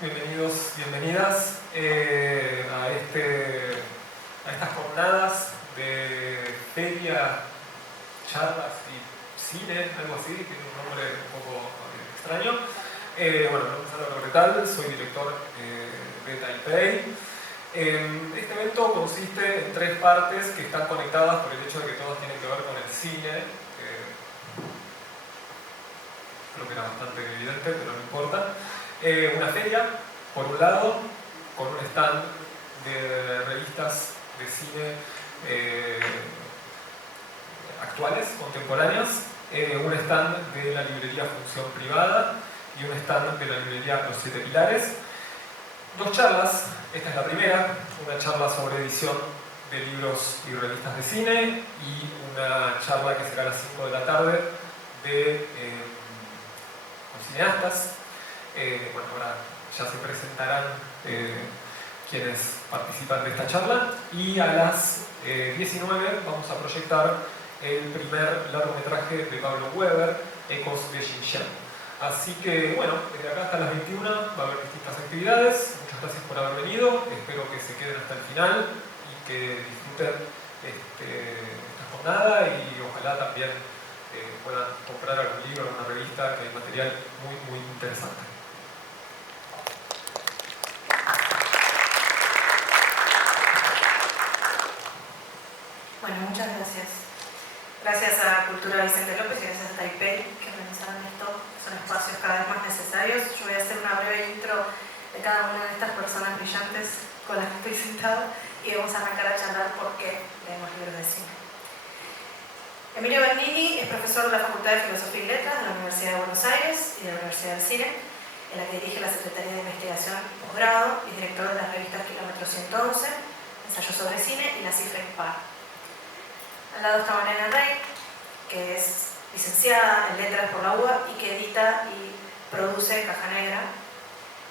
bienvenidos, bienvenidas a estas jornadas de feria, charlas y cine, algo así, tiene un nombre un poco extraño. Bueno, mi nombre es Álvaro Retal, soy director de Taipei. Este evento consiste en 3 partes que están conectadas por el hecho de que todas tienen que ver con el cine. Creo que era bastante evidente, pero no importa. Una feria, por un lado, con un stand de revistas de cine actuales, contemporáneas, un stand de la librería Función Privada y un stand de la librería Los Siete Pilares. 2 charlas, esta es la primera, una charla sobre edición de libros y revistas de cine y una charla que será a las 5 de la tarde de cineastas. Bueno, ahora ya se presentarán quienes participan de esta charla y a las 19 vamos a proyectar el primer largometraje de Pablo Weber, Ecos de Xinjiang. Así que bueno, desde acá hasta las 21 va a haber distintas actividades. Muchas gracias por haber venido, espero que se queden hasta el final y que disfruten esta jornada y ojalá también puedan comprar algún libro, alguna revista, que hay material muy, muy interesante. Bueno, muchas gracias. Gracias a Cultura Vicente López y gracias a Taipei que organizaron esto. Son espacios cada vez más necesarios. Yo voy a hacer una breve intro de cada una de estas personas brillantes con las que estoy sentada y vamos a arrancar a charlar por qué leemos libros de cine. Emilio Bernini es profesor de la Facultad de Filosofía y Letras de la Universidad de Buenos Aires y de la Universidad del Cine, en la que dirige la Secretaría de Investigación y Posgrado y es director de las revistas Kilómetro 111, Ensayo sobre Cine y La Cifra Impar. Al lado está Mariana Rey, que es licenciada en Letras por la UBA y que edita y produce Caja Negra.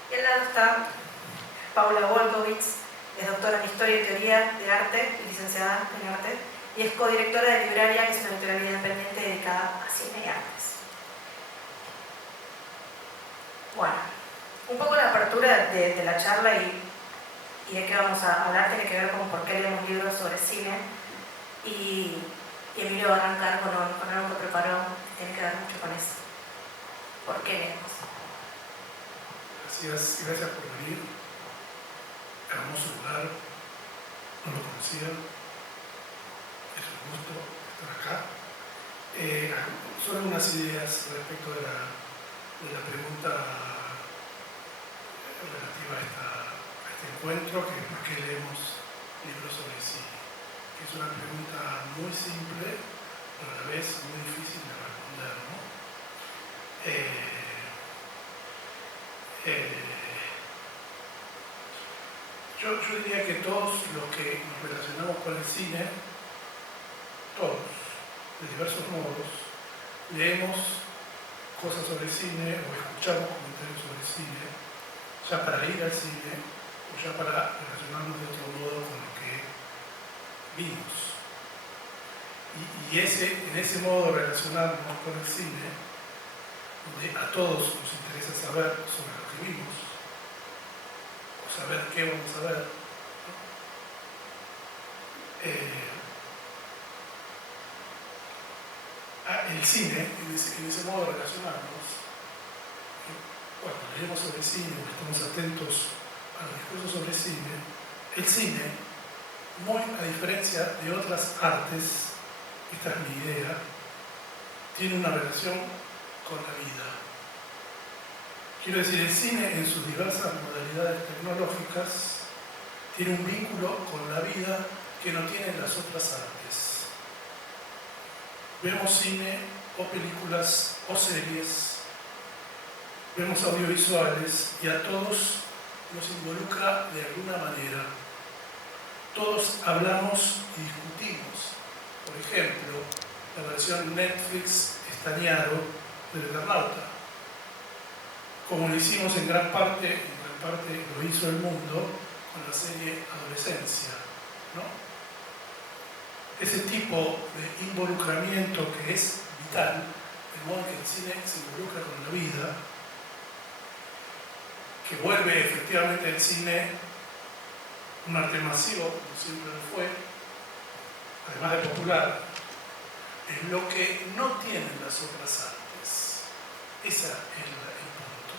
Y al lado está Paula Wolkowitz, es doctora en Historia y Teoría de Arte y licenciada en Arte, y es codirectora de Libraria, que es una editorial independiente dedicada a cine y artes. Bueno, un poco la apertura de la charla y de qué vamos a hablar tiene que ver con por qué leemos libros sobre cine. Y Emilio va a arrancar con algo que preparó, tiene que ver mucho con eso. ¿Por qué leemos? Gracias por venir. Hermoso lugar, no lo conocía. Es un gusto estar acá. Solo unas ideas respecto de la pregunta relativa a este encuentro, que es por qué leemos libros sobre cine. Es una pregunta muy simple, pero a la vez muy difícil de responder, ¿no? Yo diría que todos los que nos relacionamos con el cine, todos, de diversos modos, leemos cosas sobre cine o escuchamos comentarios sobre cine, ya para ir al cine o ya para relacionarnos de otro modo con lo que vimos. Y en ese modo de relacionarnos con el cine, donde a todos nos interesa saber sobre lo que vimos, o saber qué vamos a ver, ¿no? El cine, en ese modo de relacionarnos, cuando leemos sobre cine o estamos atentos a los discursos sobre cine, el cine, muy a diferencia de otras artes, esta es mi idea, tiene una relación con la vida. Quiero decir, el cine en sus diversas modalidades tecnológicas tiene un vínculo con la vida que no tienen las otras artes. Vemos cine o películas o series, vemos audiovisuales y a todos nos involucra de alguna manera. Todos hablamos y discutimos. Por ejemplo, la versión Netflix Estañaro del Eternauta. Como lo hicimos en gran parte lo hizo el mundo con la serie Adolescencia, ¿no? Ese tipo de involucramiento que es vital, el modo en que el cine se involucra con la vida, que vuelve efectivamente el cine un arte masivo, como siempre lo fue, además de popular, es lo que no tienen las otras artes. Ese es el punto.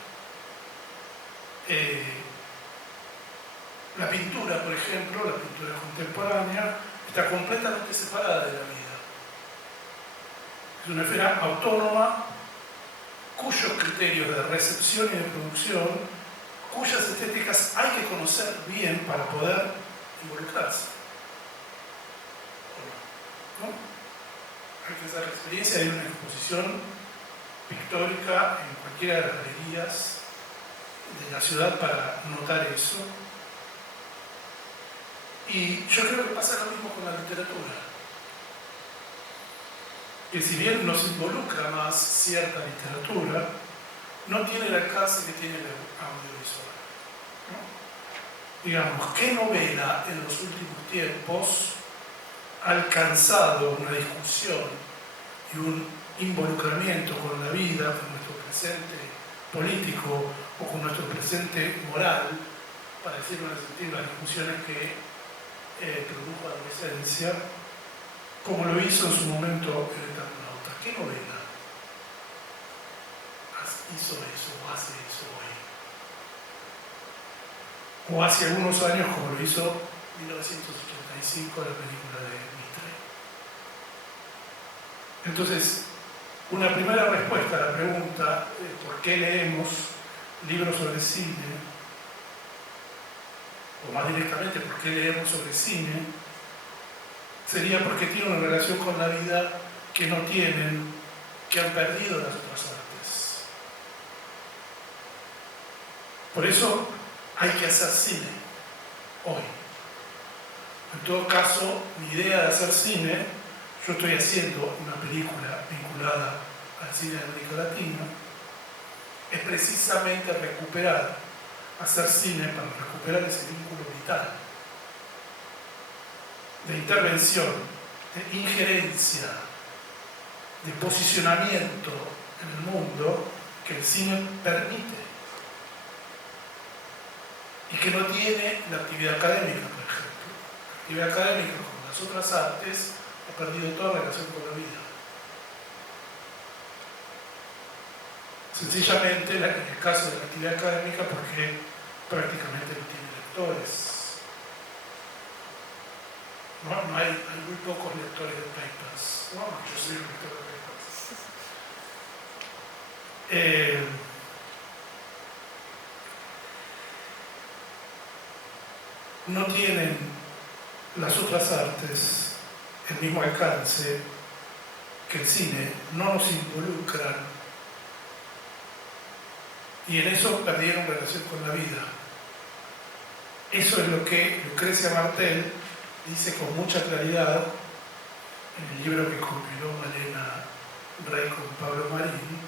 La pintura, por ejemplo, la pintura contemporánea, está completamente separada de la vida. Es una esfera autónoma, cuyos criterios de recepción y de producción, cuyas estéticas hay que conocer bien para poder involucrarse. ¿No? Hay que hacer la experiencia de una exposición pictórica en cualquiera de las galerías de la ciudad para notar eso. Y yo creo que pasa lo mismo con la literatura. Que si bien nos involucra más cierta literatura, no tiene el alcance que tiene el audiovisual. ¿No? Digamos, ¿qué novela en los últimos tiempos ha alcanzado una discusión y un involucramiento con la vida, con nuestro presente político o con nuestro presente moral, para decirlo en el sentido de las discusiones que produjo Adolescencia, como lo hizo en su momento el Eternauta? ¿Qué novela hizo eso o hace eso hoy? O hace algunos años, como lo hizo en 1985 la película de Mitre. Entonces, una primera respuesta a la pregunta ¿por qué leemos libros sobre cine? O más directamente, ¿por qué leemos sobre cine? Sería porque tiene una relación con la vida que no tienen, que han perdido las otras artes. Por eso hay que hacer cine hoy. En todo caso, mi idea de hacer cine, yo estoy haciendo una película vinculada al cine de América Latina, es precisamente hacer cine para recuperar ese vínculo vital de intervención, de injerencia, de posicionamiento en el mundo que el cine permite y que no tiene la actividad académica, por ejemplo. La actividad académica, como las otras artes, ha perdido toda relación con la vida. Sencillamente, en el caso de la actividad académica, porque prácticamente no tiene lectores. No hay muy pocos lectores de papers. No, yo soy un lector de papers. No tienen las otras artes el mismo alcance que el cine, no nos involucran y en eso perdieron relación con la vida. Eso es lo que Lucrecia Martel dice con mucha claridad en el libro que compiló Malena Rey con Pablo Marín.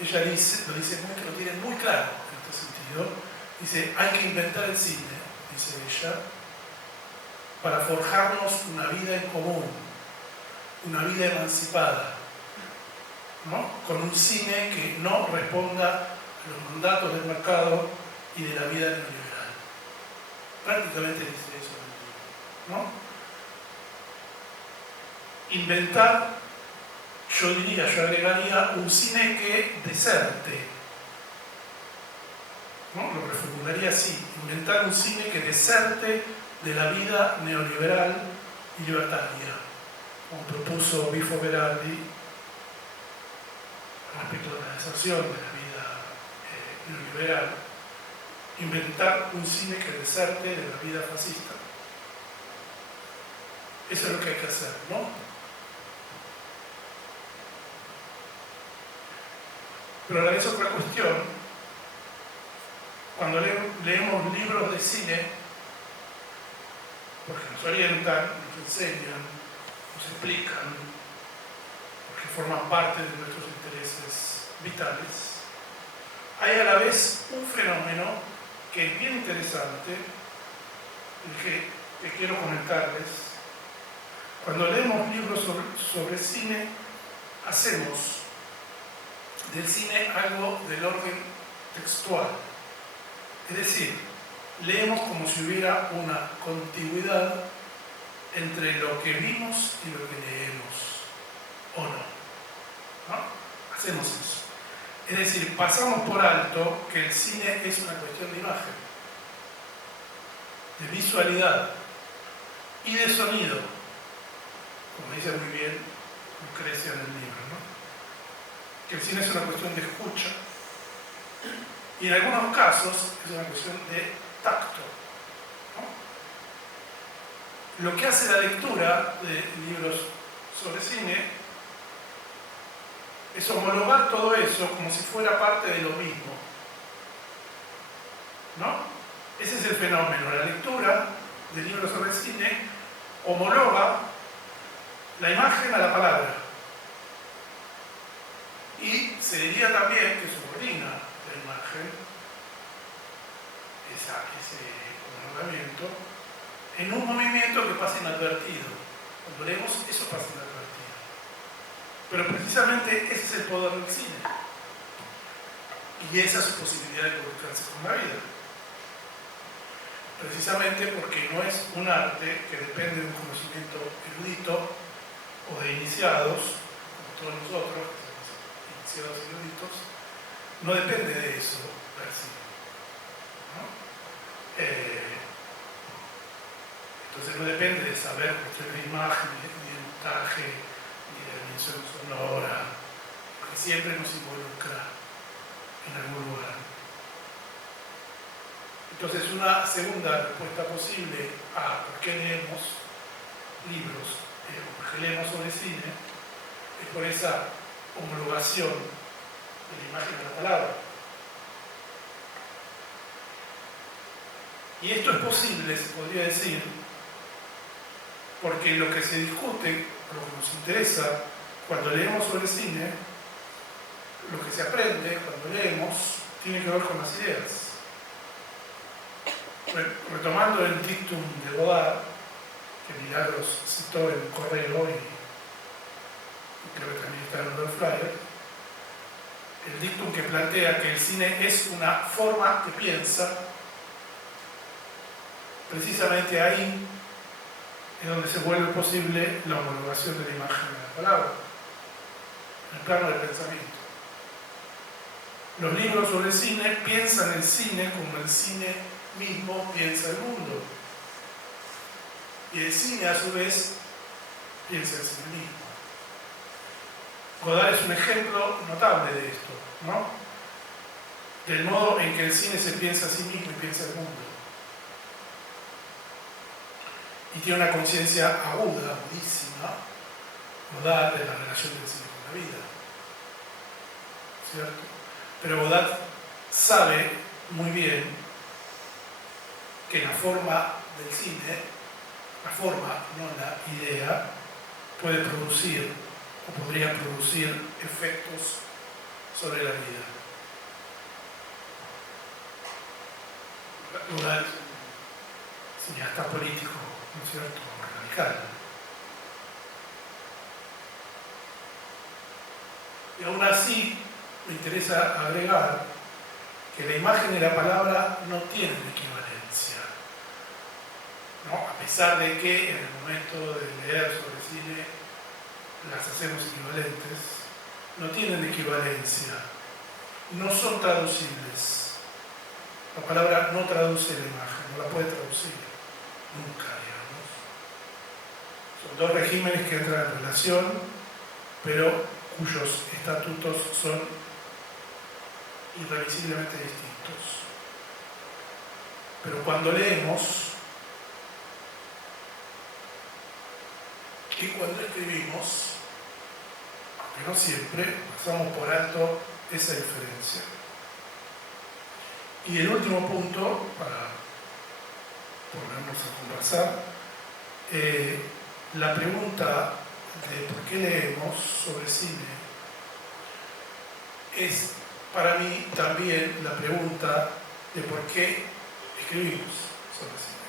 Ella lo tiene muy claro en este sentido. Dice, hay que inventar el cine, dice ella, para forjarnos una vida en común, una vida emancipada, ¿no? Con un cine que no responda a los mandatos del mercado y de la vida neoliberal. Prácticamente dice eso en el libro, ¿no? Inventar, yo agregaría un cine que deserte, ¿no? Lo reformularía así, inventar un cine que deserte de la vida neoliberal y libertaria, como propuso Bifo Berardi respecto a la deserción de la vida neoliberal, inventar un cine que deserte de la vida fascista. Eso es lo que hay que hacer, ¿no? Pero a la vez otra cuestión, cuando leemos libros de cine, porque nos orientan, nos enseñan, nos explican, porque forman parte de nuestros intereses vitales, hay a la vez un fenómeno que es bien interesante, el que quiero comentarles. Cuando leemos libros sobre cine, hacemos del cine algo del orden textual. Es decir, leemos como si hubiera una contigüidad entre lo que vimos y lo que leemos, o no. Hacemos eso. Es decir, pasamos por alto que el cine es una cuestión de imagen, de visualidad y de sonido, como dice muy bien Lucrecia en el libro, ¿no? Que el cine es una cuestión de escucha y en algunos casos es una cuestión de tacto, ¿no? Lo que hace la lectura de libros sobre cine es homologar todo eso como si fuera parte de lo mismo, ¿no? Ese es el fenómeno. La lectura de libros sobre cine homologa la imagen a la palabra y se diría también que subordina la imagen, ese homologamiento, en un movimiento que pasa inadvertido. Cuando leemos, eso pasa inadvertido. Pero precisamente ese es el poder del cine. Y esa es su posibilidad de comunicarse con la vida. Precisamente porque no es un arte que depende de un conocimiento erudito o de iniciados, como todos nosotros, que somos iniciados y eruditos, no depende de eso el cine, ¿no? Entonces no depende de saber construir imágenes, ni de montaje, ni de dimensión sonora, porque siempre nos involucra en algún lugar. Entonces una segunda respuesta posible a por qué leemos libros, por qué leemos sobre cine, es por esa homologación de la imagen a la palabra. Y esto es posible, se podría decir, porque lo que se discute, lo que nos interesa cuando leemos sobre cine, lo que se aprende cuando leemos, tiene que ver con las ideas. Retomando el dictum de Godard, que Milagros citó en Correo y creo que también está en el Flyer, el dictum que plantea que el cine es una forma que piensa, precisamente ahí es donde se vuelve posible la homologación de la imagen de la palabra, en el plano del pensamiento. Los libros sobre cine piensan el cine como el cine mismo piensa el mundo. Y el cine, a su vez, piensa el cine mismo. Godard es un ejemplo notable de esto, ¿no? Del modo en que el cine se piensa a sí mismo y piensa el mundo. Y tiene una conciencia aguda, agudísima, Godard, de la relación del cine con la vida. ¿Cierto? Pero Godard sabe muy bien que la forma del cine, la forma, no la idea, puede producir o podría producir efectos sobre la vida. Godard es un cineasta político, ¿no es cierto?, radical. Y aún así, me interesa agregar que la imagen y la palabra no tienen equivalencia, ¿no? A pesar de que en el momento de leer sobre cine las hacemos equivalentes, no tienen equivalencia, no son traducibles. La palabra no traduce la imagen, no la puede traducir, nunca, digamos. Son dos regímenes que entran en relación, pero cuyos estatutos son irrevisiblemente distintos. Pero cuando leemos y cuando escribimos, aunque no siempre, pasamos por alto esa diferencia. Y el último punto, para ponernos a conversar, la pregunta de por qué leemos sobre cine es para mí también la pregunta de por qué escribimos sobre cine,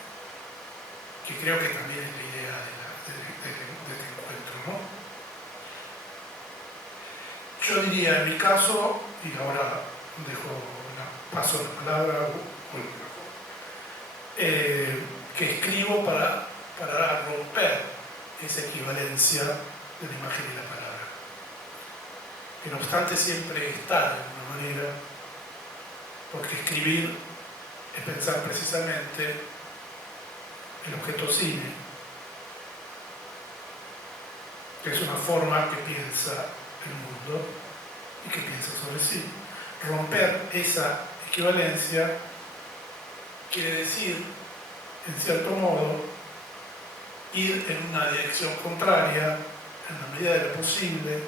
que creo que también es la idea de este encuentro, ¿no? Yo diría, en mi caso, y ahora dejo paso la palabra o el micrófono, que escribo para romper esa equivalencia de la imagen y la palabra. Que no obstante siempre está de alguna manera, porque escribir es pensar precisamente el objeto cine, que es una forma que piensa el mundo y que piensa sobre sí. Romper esa equivalencia quiere decir, en cierto modo, ir en una dirección contraria, en la medida de lo posible,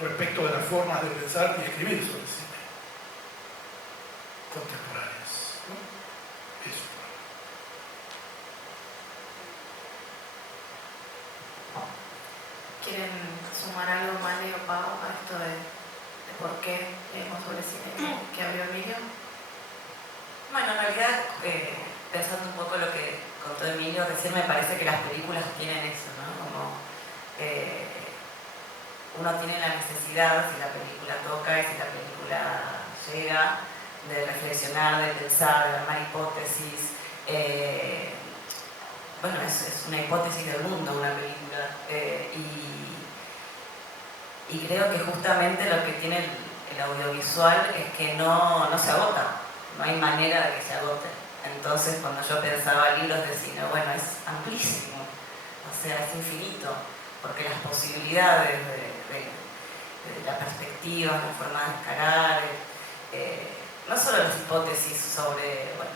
respecto de las formas de pensar y escribir sobre cine contemporáneas, ¿no? Eso. ¿Quieren sumar algo, Male o Pau, a esto de por qué leemos sobre cine que abrió Emilio? Bueno, en realidad, pensando un poco lo que contó Emilio, recién me parece que las películas tienen eso, ¿no? Como uno tiene la necesidad, si la película toca y si la película llega, de reflexionar, de pensar, de armar hipótesis. Bueno, es una hipótesis del mundo, una película. Y creo que justamente lo que tiene el audiovisual es que no se agota, no hay manera de que se agote. Entonces, cuando yo pensaba libros de cine, bueno, es amplísimo, o sea, es infinito, porque las posibilidades de la perspectiva, la forma de encarar, no solo las hipótesis sobre, bueno,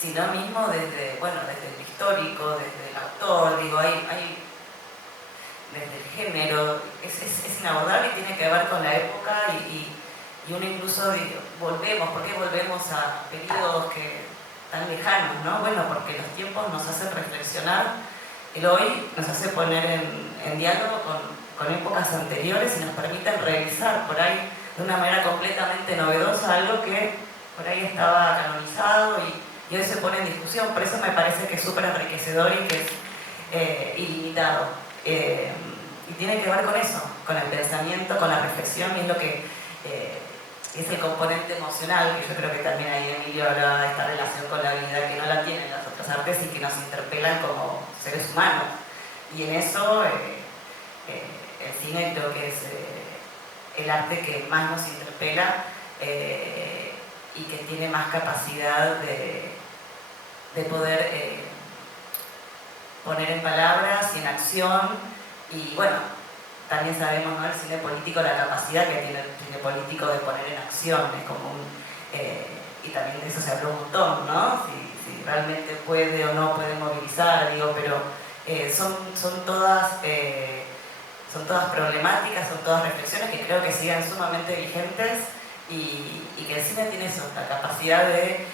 sino mismo desde el histórico, desde el autor, digo, hay desde el género, es inabordable y tiene que ver con la época y uno incluso volvemos, ¿por qué volvemos a periodos tan lejanos, ¿no? Bueno, porque los tiempos nos hacen reflexionar, el hoy nos hace poner en diálogo con épocas anteriores y nos permiten revisar por ahí de una manera completamente novedosa algo que por ahí estaba canonizado y hoy se pone en discusión. Por eso me parece que es súper enriquecedor y que es ilimitado. Y tiene que ver con eso, con el pensamiento, con la reflexión, y es lo que es el componente emocional, que yo creo que también ahí Emilio hablaba de esta relación con la vida que no la tienen las otras artes y que nos interpelan como seres humanos. Y en eso el cine creo que es el arte que más nos interpela y que tiene más capacidad de poder poner en palabras y en acción. Y bueno, también sabemos, ¿no?, el cine político, la capacidad que tiene el cine político de poner en acción, es como y también de eso se habló un montón, ¿no? Si realmente puede o no puede movilizar, digo, pero son todas problemáticas, son todas reflexiones que creo que siguen sumamente vigentes y que el cine tiene eso, la capacidad de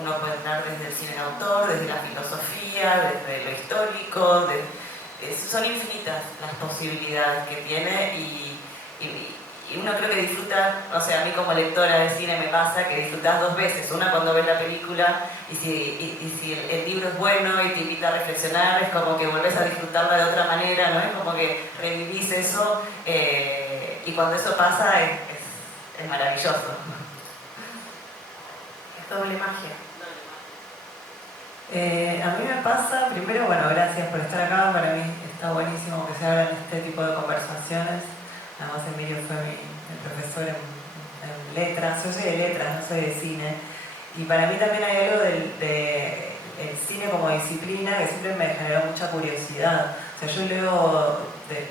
uno puede entrar desde el cine de autor, desde la filosofía, desde lo histórico, son infinitas las posibilidades que tiene y uno creo que disfruta, o sea, a mí como lectora de cine me pasa que disfrutas dos veces, una cuando ves la película y si el libro es bueno y te invita a reflexionar, es como que volvés a disfrutarla de otra manera, ¿no? Es como que revivís eso y cuando eso pasa es maravilloso. Es doble magia. A mí me pasa, primero, bueno, gracias por estar acá, para mí está buenísimo que se hagan este tipo de conversaciones. Además Emilio fue mi profesor en letras, yo soy de letras, no soy de cine, y para mí también hay algo del cine como disciplina que siempre me generó mucha curiosidad. O sea, yo leo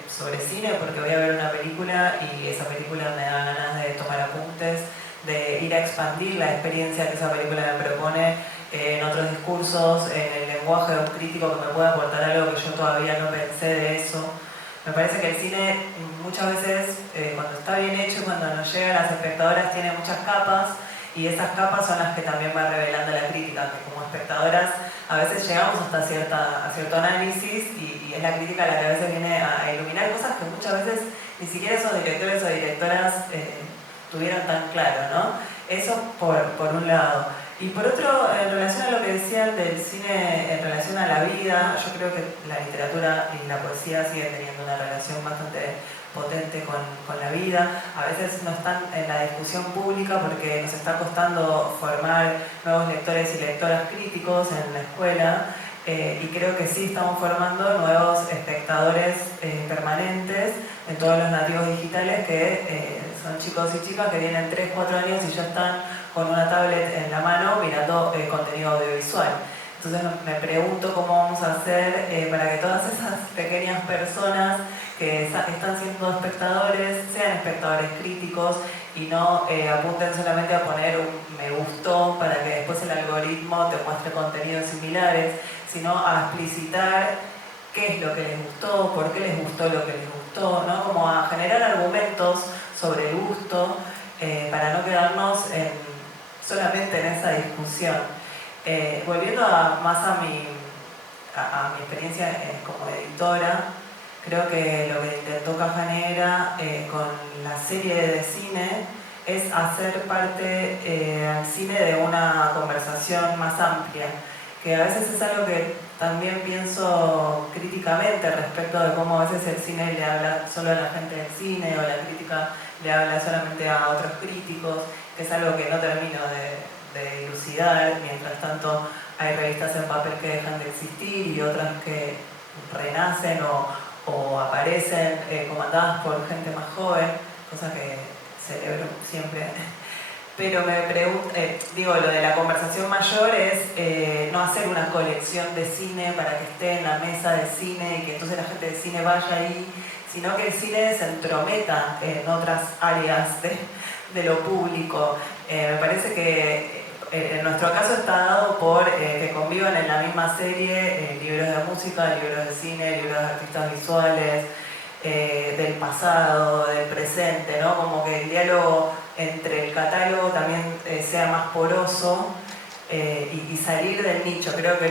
sobre cine porque voy a ver una película y esa película me da ganas de tomar apuntes, de ir a expandir la experiencia que esa película me propone en otros discursos, en el lenguaje de un crítico que me pueda aportar algo que yo todavía no pensé de eso. Me parece que el cine muchas veces, cuando está bien hecho y cuando nos llega a las espectadoras, tiene muchas capas y esas capas son las que también va revelando la crítica, que como espectadoras a veces llegamos hasta cierto análisis y es la crítica la que a veces viene a iluminar cosas que muchas veces ni siquiera esos directores o directoras tuvieron tan claro, ¿no? Eso por un lado. Y por otro, en relación a lo que decían del cine en relación a la vida, yo creo que la literatura y la poesía siguen teniendo una relación bastante potente con la vida. A veces no están en la discusión pública porque nos está costando formar nuevos lectores y lectoras críticos en la escuela, y creo que sí estamos formando nuevos espectadores permanentes en todos los nativos digitales que son chicos y chicas que tienen 3, 4 años y ya están con una tablet en la mano mirando contenido audiovisual. Entonces me pregunto cómo vamos a hacer para que todas esas pequeñas personas que están siendo espectadores sean espectadores críticos y no apunten solamente a poner un me gustó para que después el algoritmo te muestre contenidos similares, sino a explicitar qué es lo que les gustó, por qué les gustó lo que les gustó, ¿no? Como a generar argumentos sobre el gusto para no quedarnos solamente en esa discusión. Volviendo más a mi experiencia como editora, creo que lo que intentó Caja Negra con la serie de cine es hacer parte al cine de una conversación más amplia, que a veces es algo que también pienso críticamente respecto de cómo a veces el cine le habla solo a la gente del cine o la crítica le habla solamente a otros críticos, que es algo que no termino de dilucidar. Mientras tanto hay revistas en papel que dejan de existir y otras que renacen o aparecen comandadas por gente más joven, cosa que celebro siempre. Pero me pregunto, lo de la conversación mayor es no hacer una colección de cine para que esté en la mesa de cine y que entonces la gente del cine vaya ahí, sino que el cine se entrometa en otras áreas de lo público. Me parece que en nuestro caso está dado por que convivan en la misma serie libros de música, libros de cine, libros de artistas visuales, del pasado, del presente, ¿no? Como que el diálogo entre el catálogo también sea más poroso y salir del nicho. Creo que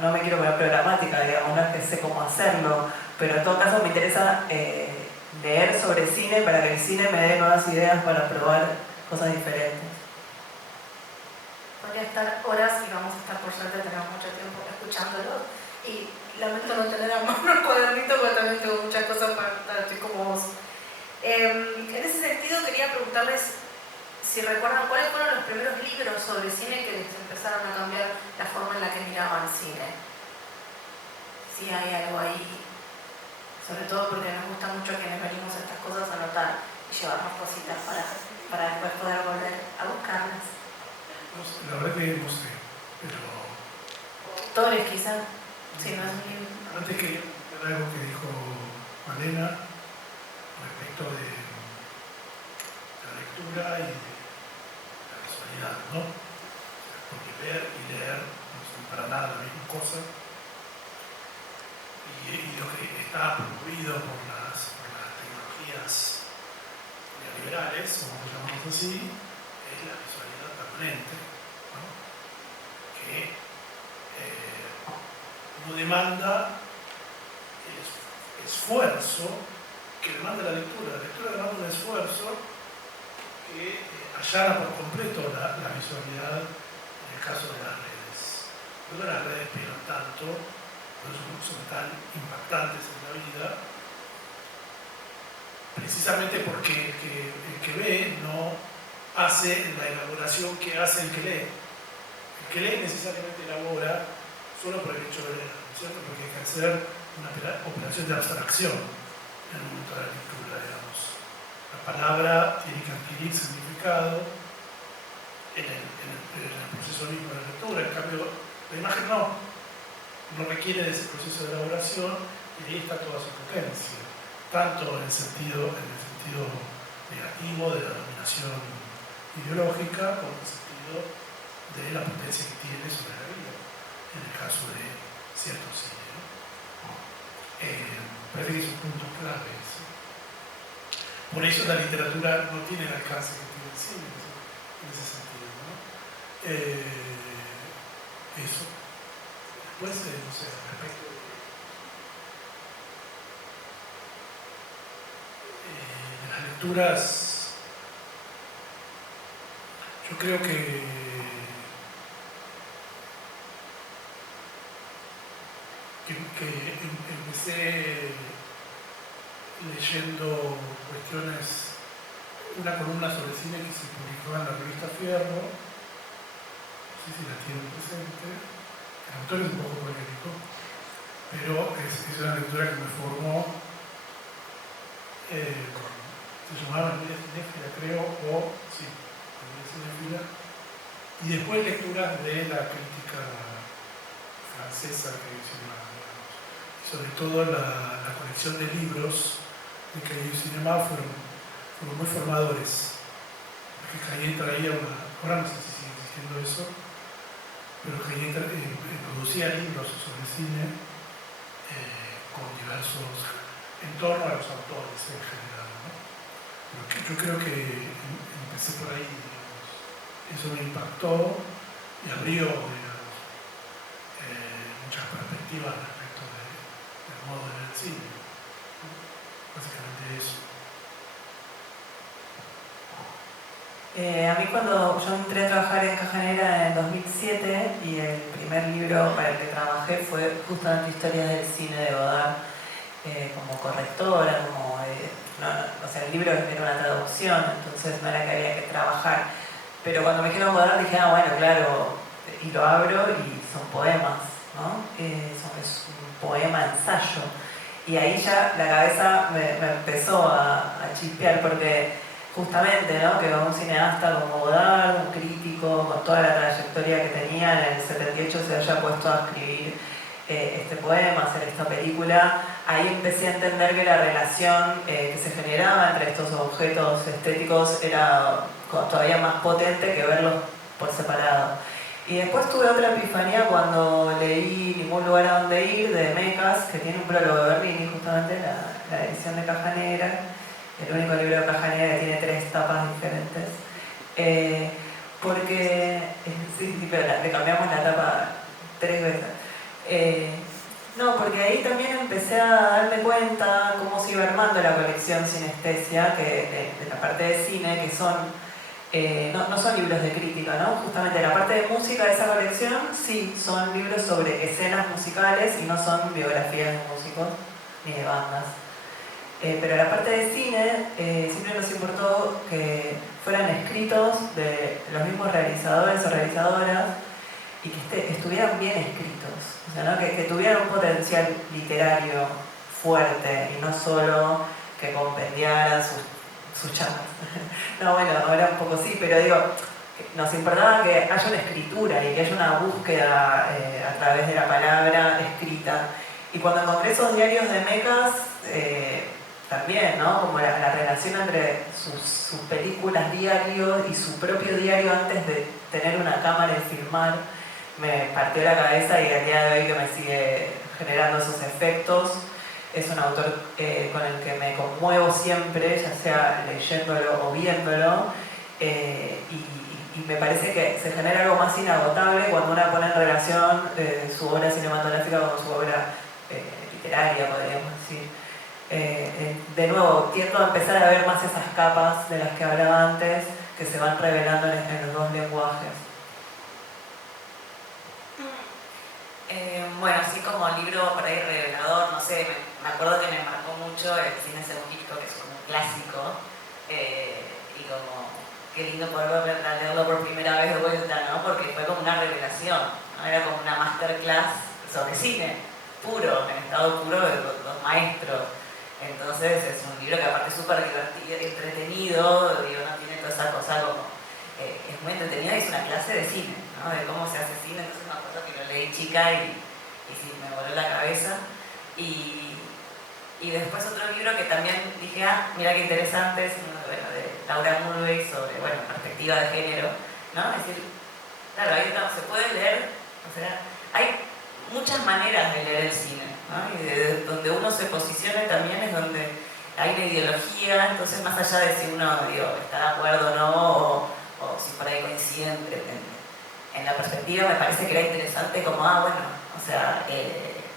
no me quiero poner programática, digamos, no es que sé cómo hacerlo, pero en todo caso me interesa leer sobre cine para que el cine me dé nuevas ideas para probar cosas diferentes. Podría estar horas y vamos a estar, por suerte, tenemos mucho tiempo escuchándolo. Y lamento no tener a mano el cuadernito porque también tengo muchas cosas para contar, estoy como vos. En ese sentido quería preguntarles si recuerdan cuáles fueron los primeros libros sobre cine que les empezaron a cambiar la forma en la que miraban cine. Si hay algo ahí, sobre todo porque nos gusta mucho a quienes venimos a estas cosas a anotar y llevarnos cositas para después poder volver a buscarlas. La verdad que no sé, pero... Autores quizás, si no es un libro. Antes quería comentar algo que dijo Malena respecto de la lectura y de la visualidad, ¿no? Porque ver y leer no son para nada la misma cosa. Y lo que está promovido por las tecnologías neoliberales, como lo llamamos así, es la visualidad permanente, ¿no? Que no demanda el esfuerzo que demanda la lectura. La lectura demanda un esfuerzo que allana por completo la visualidad en el caso de las redes. Luego las redes pegan tanto, por eso son tan impactantes en la vida, precisamente porque el que ve no hace la elaboración que hace el que lee. El que lee necesariamente elabora solo por el hecho de leer, ¿cierto? Porque hay que hacer una operación de abstracción en el momento de la lectura, digamos. La palabra tiene que adquirir significado en el proceso mismo de la lectura. En cambio, la imagen no requiere de ese proceso de elaboración y ahí está toda su potencia, tanto en el sentido negativo de la dominación ideológica como en el sentido de la potencia que tiene sobre la vida, en el caso de ciertos cine, ¿no? Parece que es un punto clave, ¿sí? Por eso la literatura no tiene el alcance que tiene el cine en ese sentido, ¿no? Eso. Después, no sé, respecto de las lecturas, yo creo que empecé leyendo cuestiones, una columna sobre cine que se publicó en la revista Fierro, no sé si la tienen presente, el autor es un poco polémico, pero es una lectura que me formó, se llamaba Vida Cinéfila, creo, o sí, Vida Cinéfila, y después lecturas de la crítica francesa que hicieron, sobre todo la colección de libros de Cahiers du Cinéma fueron muy formadores, porque Cahiers traía ahora no sé si sigue existiendo eso, pero Cahiers producía libros sobre cine con diversos, en torno a los autores en general, ¿no? Pero yo creo que empecé por ahí, digamos. Eso me impactó y abrió, digamos, muchas perspectivas respecto del modo de ver el cine, ¿no? Básicamente eso. A mí cuando yo entré a trabajar en Caja Negra en 2007 y el primer libro para el que trabajé fue justamente Historias del cine de Godard, como correctora, o sea, el libro era una traducción, entonces no era que había que trabajar. Pero cuando me dijeron Godard dije, bueno, claro, y lo abro y son poemas, ¿no? Es un poema ensayo. Y ahí ya la cabeza me empezó a chispear porque justamente, ¿no? Que un cineasta como Godard, un crítico, con toda la trayectoria que tenía, en el 78 se haya puesto a escribir este poema, hacer esta película. Ahí empecé a entender que la relación que se generaba entre estos objetos estéticos era todavía más potente que verlos por separado. Y después tuve otra epifanía cuando leí Ningún lugar a donde ir, de Mecas, que tiene un prólogo de Bernini, justamente, la edición de Caja Negra, el único libro de Caja Negra que tiene 3 tapas diferentes. Porque, sí, pero le cambiamos la tapa 3 veces. No, porque ahí también empecé a darme cuenta cómo se iba armando la colección Sinestesia, que de la parte de cine, que son, no son libros de crítica, ¿no? Justamente la parte de música de esa colección, sí, son libros sobre escenas musicales y no son biografías de músicos ni de bandas. Pero la parte de cine, siempre nos importó que fueran escritos de los mismos realizadores o realizadoras y que estuvieran bien escritos, o sea, ¿no? que tuvieran un potencial literario fuerte y no solo que compendiaran sus charlas. No, bueno, ahora un poco sí, pero digo, nos importaba que haya una escritura y que haya una búsqueda a través de la palabra escrita. Y cuando encontré esos diarios de Mecas, también, ¿no? Como la relación entre sus películas diario y su propio diario antes de tener una cámara y filmar, me partió la cabeza y al día de hoy que me sigue generando esos efectos. Es un autor con el que me conmuevo siempre, ya sea leyéndolo o viéndolo, y me parece que se genera algo más inagotable cuando uno pone en relación su obra cinematográfica con su obra literaria, podríamos decir. De nuevo, tiendo a empezar a ver más esas capas de las que hablaba antes, que se van revelando en los dos lenguajes. Bueno, así como libro por ahí revelador, no sé, me acuerdo que me marcó mucho El cine segundístico, que es como un clásico, y como qué lindo poder volver a leerlo por primera vez de vuelta, ¿no? Porque fue como una revelación, ¿no? Era como una masterclass sobre cine, puro, en estado puro de los maestros. Entonces es un libro que aparte es súper divertido, entretenido, digo, no tiene toda esa cosa como... es muy entretenido y es una clase de cine, ¿no? De cómo se hace cine. Entonces me acuerdo que lo leí chica y sí, me voló la cabeza. Y después otro libro que también dije, mira qué interesante, es uno de Laura Mulvey sobre, perspectiva de género, ¿no? Es decir, claro, ahí se puede leer, o sea, hay muchas maneras de leer el cine, ¿no? Y de donde uno se posicione también es donde hay una ideología, entonces más allá de si uno, está de acuerdo o no, o si por ahí coinciden en la perspectiva, me parece que era interesante como, o sea,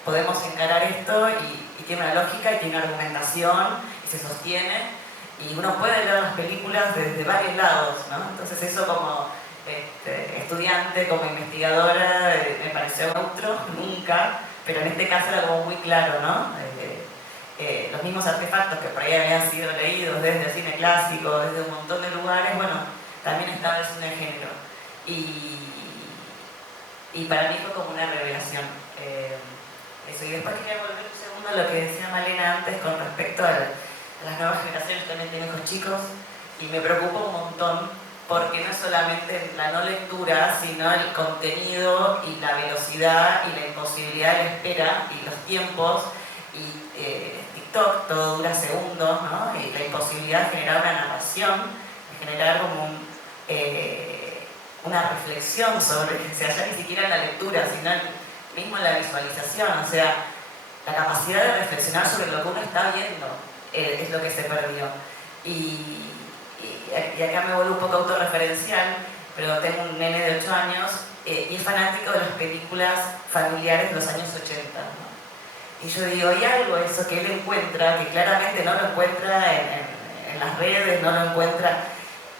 podemos encarar esto y tiene una lógica y tiene una argumentación y se sostiene y uno puede leer las películas desde varios lados, ¿no? Entonces eso como estudiante, como investigadora, me pareció neutro, nunca, pero en este caso era como muy claro, ¿no? los mismos artefactos que por ahí habían sido leídos desde el cine clásico, desde un montón de lugares, bueno, también estaba el cine de género. Y para mí fue como una revelación. Eso. Y después quería volver un segundo a lo que decía Malena antes con respecto a las nuevas generaciones. También tengo hijos chicos y me preocupa un montón porque no es solamente la no lectura, sino el contenido y la velocidad y la imposibilidad de la espera y los tiempos y TikTok, todo dura segundos, ¿no? Y la imposibilidad de generar una narración, de generar como una reflexión sobre, o sea, ya ni siquiera la lectura, sino mismo la visualización, o sea, la capacidad de reflexionar sobre lo que uno está viendo es lo que se perdió. Y acá me vuelvo un poco autorreferencial, pero tengo un nene de 8 años y es fanático de las películas familiares de los años 80, ¿no? Y yo digo, hay algo eso que él encuentra, que claramente no lo encuentra en las redes, no lo encuentra.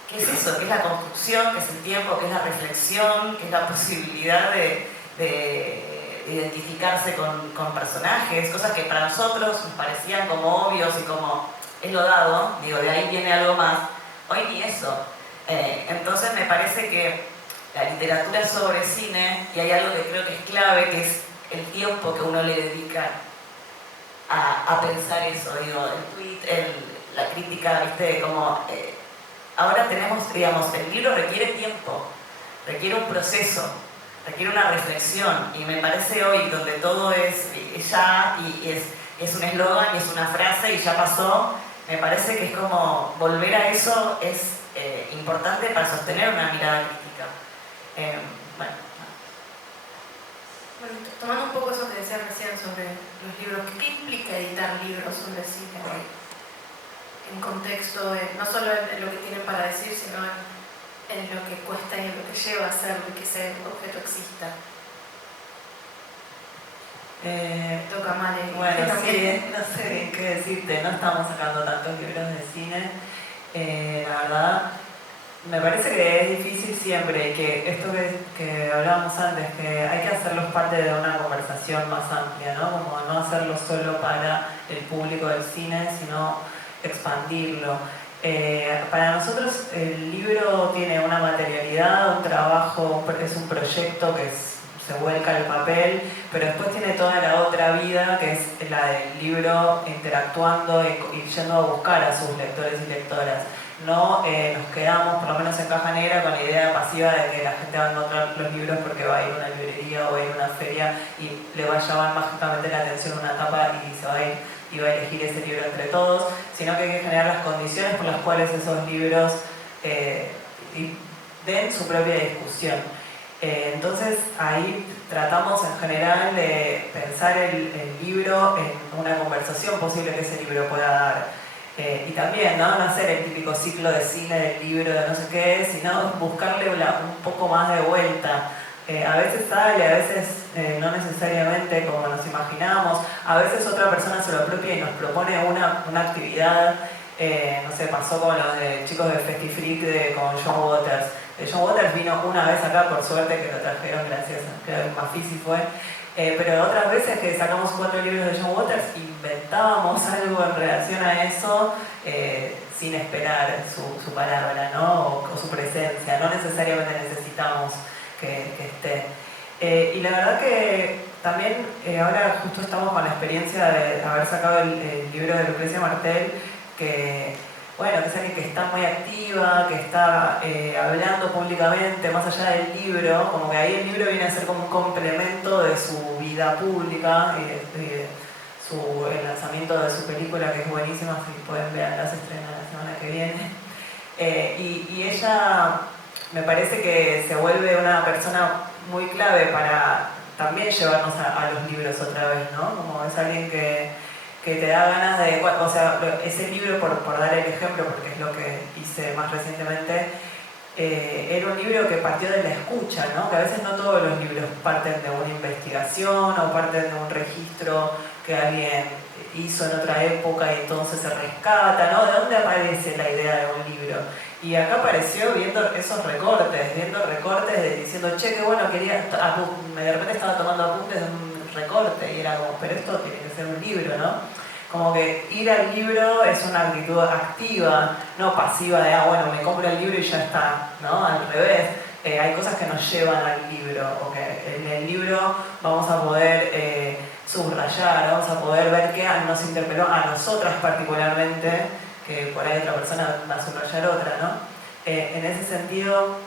¿Qué es eso? ¿Qué es la construcción? ¿Qué es el tiempo? ¿Qué es la reflexión? ¿Qué es la posibilidad de identificarse con personajes? Cosas que para nosotros nos parecían como obvios y como es lo dado, digo, de ahí viene algo más. Hoy ni eso. Entonces me parece que la literatura es sobre cine y hay algo que creo que es clave, que es el tiempo que uno le dedica a pensar eso. Digo, el tweet, la crítica, ¿viste? Como, ahora tenemos, digamos, el libro requiere tiempo, requiere un proceso, requiere una reflexión y me parece hoy donde todo es ya y es un eslogan y es una frase y ya pasó, me parece que es como volver a eso es importante para sostener una mirada crítica. Bueno, tomando un poco eso que decías recién sobre los libros, ¿qué implica editar libros sobre cine hoy? En contexto de, no solo en lo que tienen para decir, sino en lo que cuesta y en lo que lleva a hacer de que ese objeto exista. Toca mal el bueno, sí, no sé bien qué decirte, no estamos sacando tantos libros de cine. La verdad, me parece que es difícil siempre y que esto que hablábamos antes, que hay que hacerlos parte de una conversación más amplia, ¿no? Como no hacerlo solo para el público del cine, sino expandirlo. Para nosotros el libro tiene una materialidad, un trabajo, es un proyecto que se vuelca al papel, pero después tiene toda la otra vida que es la del libro interactuando y yendo a buscar a sus lectores y lectoras. No nos quedamos, por lo menos en Caja Negra, con la idea pasiva de que la gente va a encontrar los libros porque va a ir a una librería o va a ir a una feria y le va a llamar mágicamente la atención una tapa y se va a ir y va a elegir ese libro entre todos, sino que hay que generar las condiciones por las cuales esos libros den su propia discusión. Entonces ahí tratamos en general de pensar el libro en una conversación posible que ese libro pueda dar. Y también no hacer el típico ciclo de cine del libro de no sé qué, sino buscarle un poco más de vuelta. A veces sale, a veces no necesariamente como nos imaginamos, a veces otra persona se lo apropia y nos propone una actividad. No sé, pasó con los chicos de Festifreak con John Waters. John Waters vino una vez acá, por suerte que lo trajeron, gracias, creo que Mafisi fue. Pero otras veces que sacamos 4 libros de John Waters, inventábamos algo en relación a eso sin esperar su palabra, ¿no? o su presencia. No necesariamente necesitamos que esté. Y la verdad que también ahora justo estamos con la experiencia de haber sacado el libro de Lucrecia Martel, que bueno, que es alguien que está muy activa, que está hablando públicamente, más allá del libro, como que ahí el libro viene a ser como un complemento de su vida pública y de el lanzamiento de su película, que es buenísima, si pueden ver, las estrena la semana que viene. Y ella me parece que se vuelve una persona muy clave para también llevarnos a los libros otra vez, ¿no? Como es alguien que te da ganas de, o sea, ese libro, por dar el ejemplo, porque es lo que hice más recientemente, era un libro que partió de la escucha, ¿no? Que a veces no todos los libros parten de una investigación o parten de un registro que alguien hizo en otra época y entonces se rescata, ¿no? ¿De dónde aparece la idea de un libro? Y acá apareció viendo esos recortes, diciendo, che, qué bueno, de repente estaba tomando apuntes de un recorte y era como, pero esto tiene que ser un libro, ¿no? como que ir al libro es una actitud activa, no pasiva de, bueno, me compro el libro y ya está, ¿no? Al revés, hay cosas que nos llevan al libro, o que en el libro vamos a poder subrayar, vamos a poder ver qué nos interpeló a nosotras particularmente, que por ahí otra persona va a subrayar otra, ¿no? En ese sentido,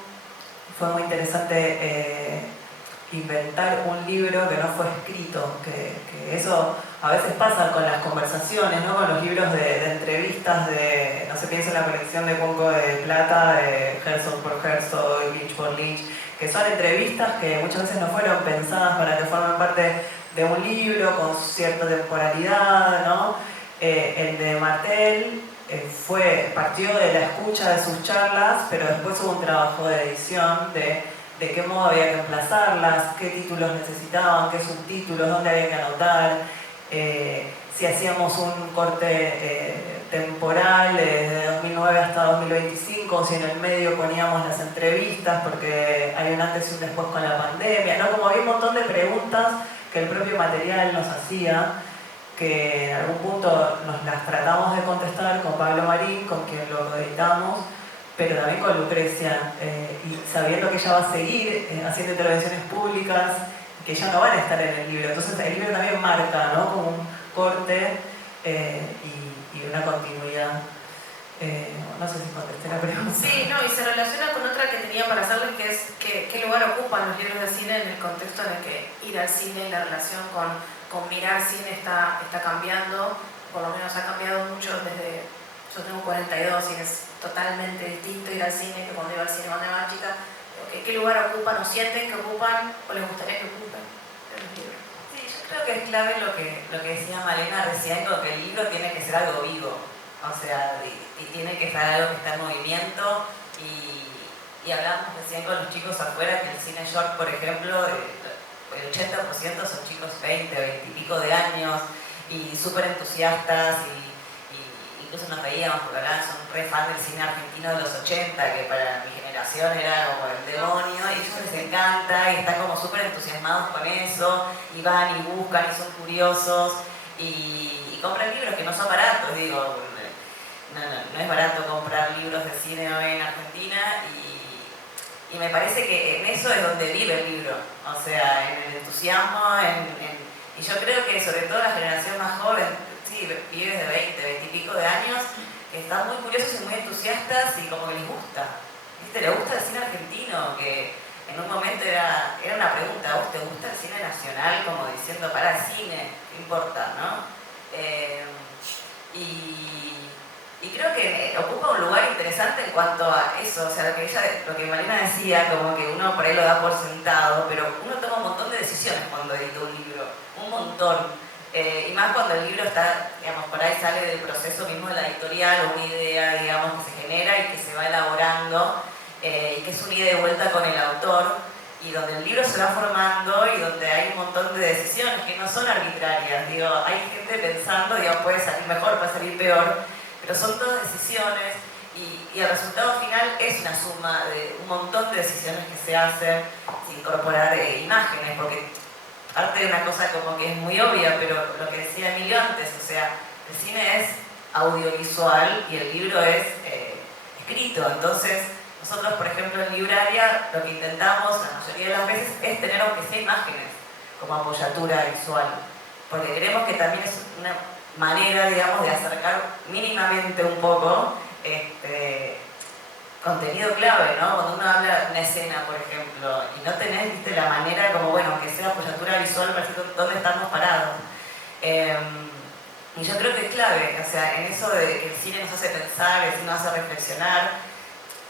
fue muy interesante inventar un libro que no fue escrito, que eso a veces pasa con las conversaciones, ¿no? Con los libros de entrevistas, no sé, pienso en la colección de Cuenco de Plata, de Herzog por Herzog, Lynch por Lynch, que son entrevistas que muchas veces no fueron pensadas para que formen parte de un libro con cierta temporalidad, ¿no? El de Martel partió de la escucha de sus charlas, pero después hubo un trabajo de edición de qué modo había que emplazarlas, qué títulos necesitaban, qué subtítulos, dónde había que anotar, si hacíamos un corte temporal desde 2009 hasta 2025, si en el medio poníamos las entrevistas, porque hay un antes y un después con la pandemia, ¿no? Como había un montón de preguntas que el propio material nos hacía, que en algún punto nos las tratamos de contestar con Pablo Marín, con quien lo editamos, pero también con Lucrecia, y sabiendo que ella va a seguir haciendo intervenciones públicas, que ya no van a estar en el libro. Entonces el libro también marca, ¿no? Como un corte y una continuidad. No sé si contesté la pregunta. Sí, no, y se relaciona con otra que tenía para hacerles, que es qué lugar ocupan los libros de cine en el contexto en el que ir al cine y la relación con mirar cine está cambiando, por lo menos ha cambiado mucho desde... Yo tengo 42 y es totalmente distinto ir al cine que cuando iba al cine cuando era más chica. ¿Qué lugar ocupan o sienten que ocupan o les gustaría que ocupen en los libros? Sí, yo creo que es clave lo que decía Malena recién, con que el libro tiene que ser algo vivo, o sea, y tiene que ser algo que está en movimiento, y hablábamos recién con los chicos afuera que el cine short, por ejemplo, el 80% son chicos 20 y pico de años y súper entusiastas, y incluso nos reíamos porque hablaban, son re fan del cine argentino de los 80, que para mi generación era como el demonio, y a ellos les encanta y están como súper entusiasmados con eso, y van y buscan y son curiosos, y compran libros que no son baratos, digo, no es barato comprar libros de cine hoy en Argentina, y me parece que en eso es donde vive el libro, o sea, en el entusiasmo, y yo creo que sobre todo la generación más joven, sí, pibes de 20 y pico de años, que están muy curiosos y muy entusiastas y como que les gusta. ¿Viste? ¿Le gusta el cine argentino? Que en un momento era una pregunta, ¿a vos te gusta el cine nacional? Como diciendo, para el cine, ¿qué importa? ¿No? Y creo que ocupa un lugar interesante en cuanto a eso, o sea, lo que Malena decía, como que uno por ahí lo da por sentado, pero uno toma un montón de decisiones cuando edita un libro, un montón. Y más cuando el libro está, digamos, por ahí sale del proceso mismo de la editorial, o una idea, digamos, que se genera y que se va elaborando, y que es una ida y vuelta con el autor, y donde el libro se va formando y donde hay un montón de decisiones que no son arbitrarias. Digo, hay gente pensando, digamos, puede salir mejor, puede salir peor, pero son todas decisiones, y el resultado final es una suma de un montón de decisiones que se hacen sin incorporar imágenes, porque parte de una cosa como que es muy obvia, pero lo que decía Emilio antes, o sea, el cine es audiovisual y el libro es escrito. Entonces, nosotros, por ejemplo, en Libraria, lo que intentamos la mayoría de las veces es tener, aunque sea imágenes, como apoyatura visual, porque creemos que también es una manera, digamos, de acercar mínimamente un poco contenido clave, ¿no? Cuando uno habla de una escena, por ejemplo, y no tenés, viste, la manera como, bueno, que sea apoyatura visual para decir dónde estamos parados. Y yo creo que es clave, o sea, en eso de que el cine nos hace pensar, el cine nos hace reflexionar,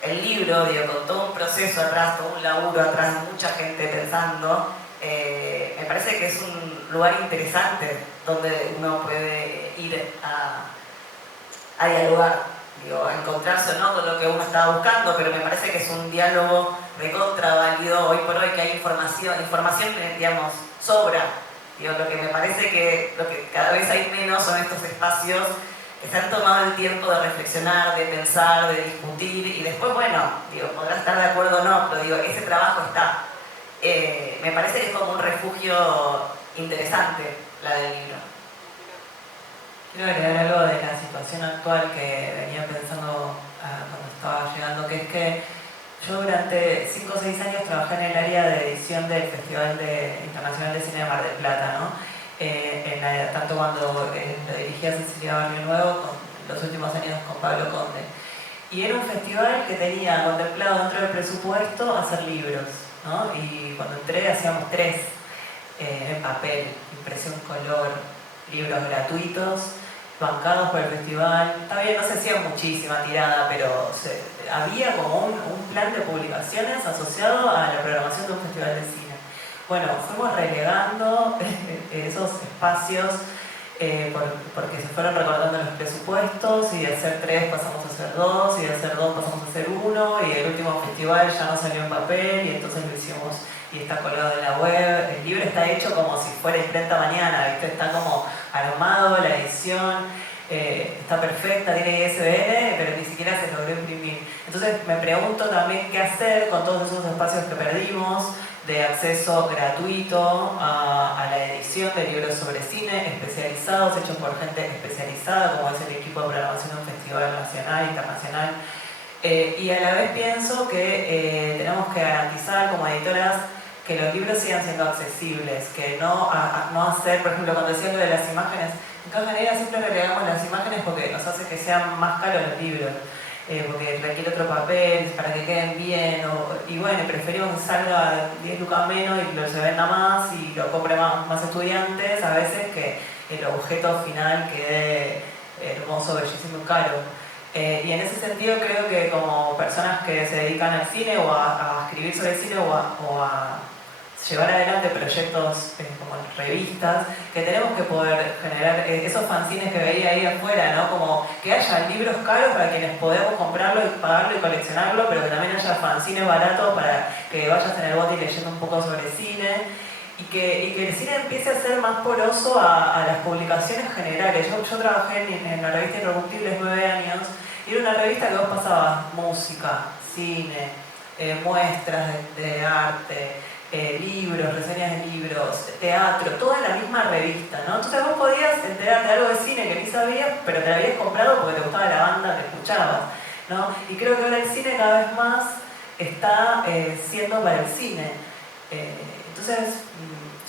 el libro, digo, con todo un proceso atrás, todo un laburo atrás, mucha gente pensando, me parece que es un lugar interesante donde uno puede ir a dialogar. Digo, a encontrarse o no con lo que uno estaba buscando, pero me parece que es un diálogo recontra válido hoy por hoy, que hay información, digamos, sobra. Digo, lo que me parece que lo que cada vez hay menos son estos espacios que se han tomado el tiempo de reflexionar, de pensar, de discutir, y después, bueno, digo, podrán estar de acuerdo o no, pero digo, ese trabajo está. Me parece que es como un refugio interesante la del libro. Quiero agregar algo de la situación actual que venía pensando cuando estaba llegando, que es que yo durante 5 o 6 años trabajé en el área de edición del Festival Internacional de Cine de Mar del Plata, ¿no? Tanto cuando lo dirigía Cecilia Barrio Nuevo, los últimos años con Pablo Conde. Y era un festival que tenía contemplado dentro del presupuesto hacer libros, ¿no? Y cuando entré hacíamos 3 en papel, impresión color, libros gratuitos, bancados por el festival. Está bien, no se hacía muchísima tirada, pero había como un plan de publicaciones asociado a la programación de un festival de cine. Bueno, fuimos relegando esos espacios porque se fueron recortando los presupuestos y de hacer 3 pasamos a hacer 2 y de hacer 2 pasamos a hacer 1 y el último festival ya no salió en papel y entonces lo hicimos y está colgado en la web. El libro está hecho como si fuera imprenta mañana, ¿viste? Está como armado, la edición está perfecta, tiene ISBN, pero ni siquiera se logró imprimir. Entonces me pregunto también qué hacer con todos esos espacios que perdimos de acceso gratuito a la edición de libros sobre cine especializados, hechos por gente especializada, como es el equipo de programación de un festival nacional, internacional. Y a la vez pienso que tenemos que garantizar como editoras que los libros sigan siendo accesibles, que no hacer, por ejemplo, cuando decía lo de las imágenes, en Caja Negra siempre relegamos las imágenes porque nos hace que sean más caros los libros. Porque requiere otro papel para que queden bien, y bueno, preferimos que salga 10 lucas menos y se venda más y lo compren más estudiantes a veces que el objeto final quede hermoso, bellísimo y caro. Y en ese sentido creo que como personas que se dedican al cine o a escribir sobre el cine o a llevar adelante proyectos como revistas, que tenemos que poder generar esos fanzines que veía ahí afuera, ¿no? Como que haya libros caros para quienes podemos comprarlo y pagarlo y coleccionarlo, pero que también haya fanzines baratos para que vayas en el bote leyendo un poco sobre cine y que el cine empiece a ser más poroso a las publicaciones generales. Yo trabajé en la revista Irrompibles 9 años y era una revista que vos pasabas música, cine, muestras de arte, libros, reseñas de libros, teatro, toda en la misma revista, ¿no? Entonces vos podías enterarte de algo de cine que ni sabías, pero te la habías comprado porque te gustaba la banda que escuchabas, ¿no? Y creo que ahora el cine cada vez más está siendo para el cine. Entonces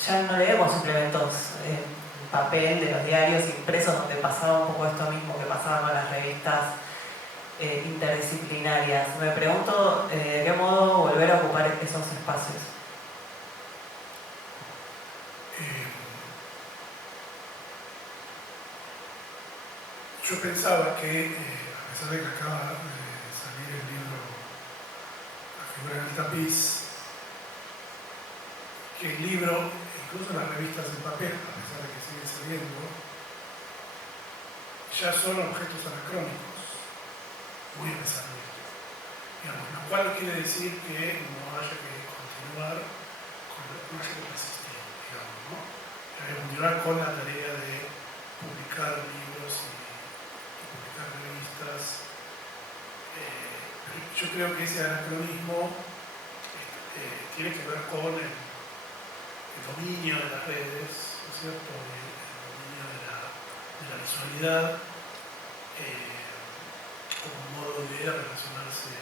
ya no leemos suplementos en papel de los diarios impresos donde pasaba un poco esto mismo que pasaba con las revistas interdisciplinarias. Me pregunto de qué modo volver a ocupar esos espacios. Yo pensaba que, a pesar de que acaba de salir el libro La figura en el tapiz, que el libro, incluso en las revistas en papel, a pesar de que siguen saliendo, ya son objetos anacrónicos, muy a pesar de esto. Digamos, lo cual no quiere decir que no haya que continuar, no haya que persistir, digamos, ¿no? Hay que continuar con la tarea de publicar libros y publicar revistas. Pero yo creo que ese anacronismo tiene que ver con el dominio de las redes, ¿no es cierto? El dominio de la visualidad como un modo de relacionarse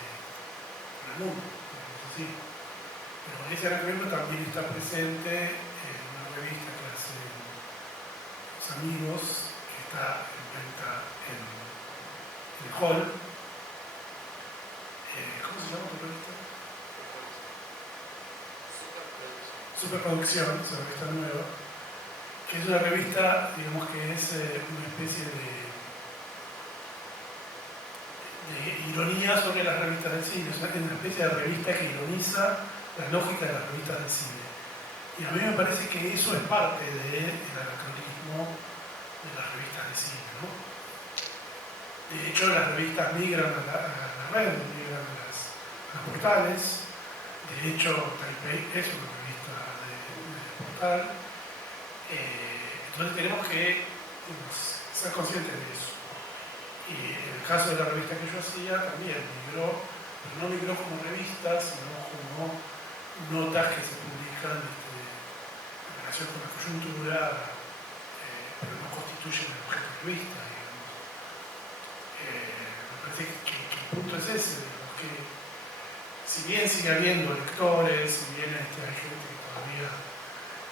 con el mundo, digamos así. Pero ese anacronismo también está presente en una revista que hacen Los Amigos, que está en venta en el hall. ¿Cómo se llama tu revista? Superproducción, es una revista nueva, que es una revista, digamos que es una especie de ironía sobre las revistas del cine, es una especie de revista que ironiza la lógica de las revistas del cine. Y a mí me parece que eso es parte del anacronismo de las revistas de cine, ¿no? De hecho, las revistas migran a la red, migran a los portales. De hecho, Taipei es una revista de portal. Entonces tenemos que ser conscientes de eso. Y en el caso de la revista que yo hacía, también migró, pero no migró como revista, sino como notas que se publican en relación con la coyuntura, pero no constituyen el objeto de vista, digamos. Me parece que el punto es ese, digamos, que si bien sigue habiendo lectores, si bien hay gente que todavía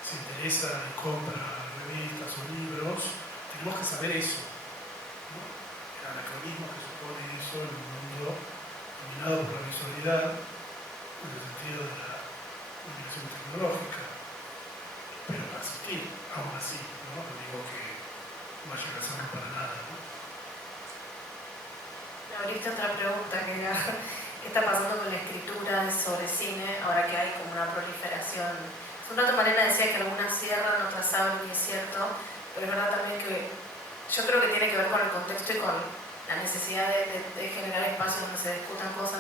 se interesa y compra revistas o libros, tenemos que saber eso, ¿no? El anacronismo que supone eso en un mundo dominado por la visualidad, en el sentido de la innovación tecnológica, pero va a existir, aún así, ¿no? No digo que vaya a casarlo para nada, ¿no? Me abriste otra pregunta que era, ¿qué está pasando con la escritura sobre cine ahora que hay como una proliferación? Hace un rato Mariana decía que algunas cierran, otras abren, y es cierto, pero es verdad también que yo creo que tiene que ver con el contexto y con la necesidad de generar espacios donde se discutan cosas,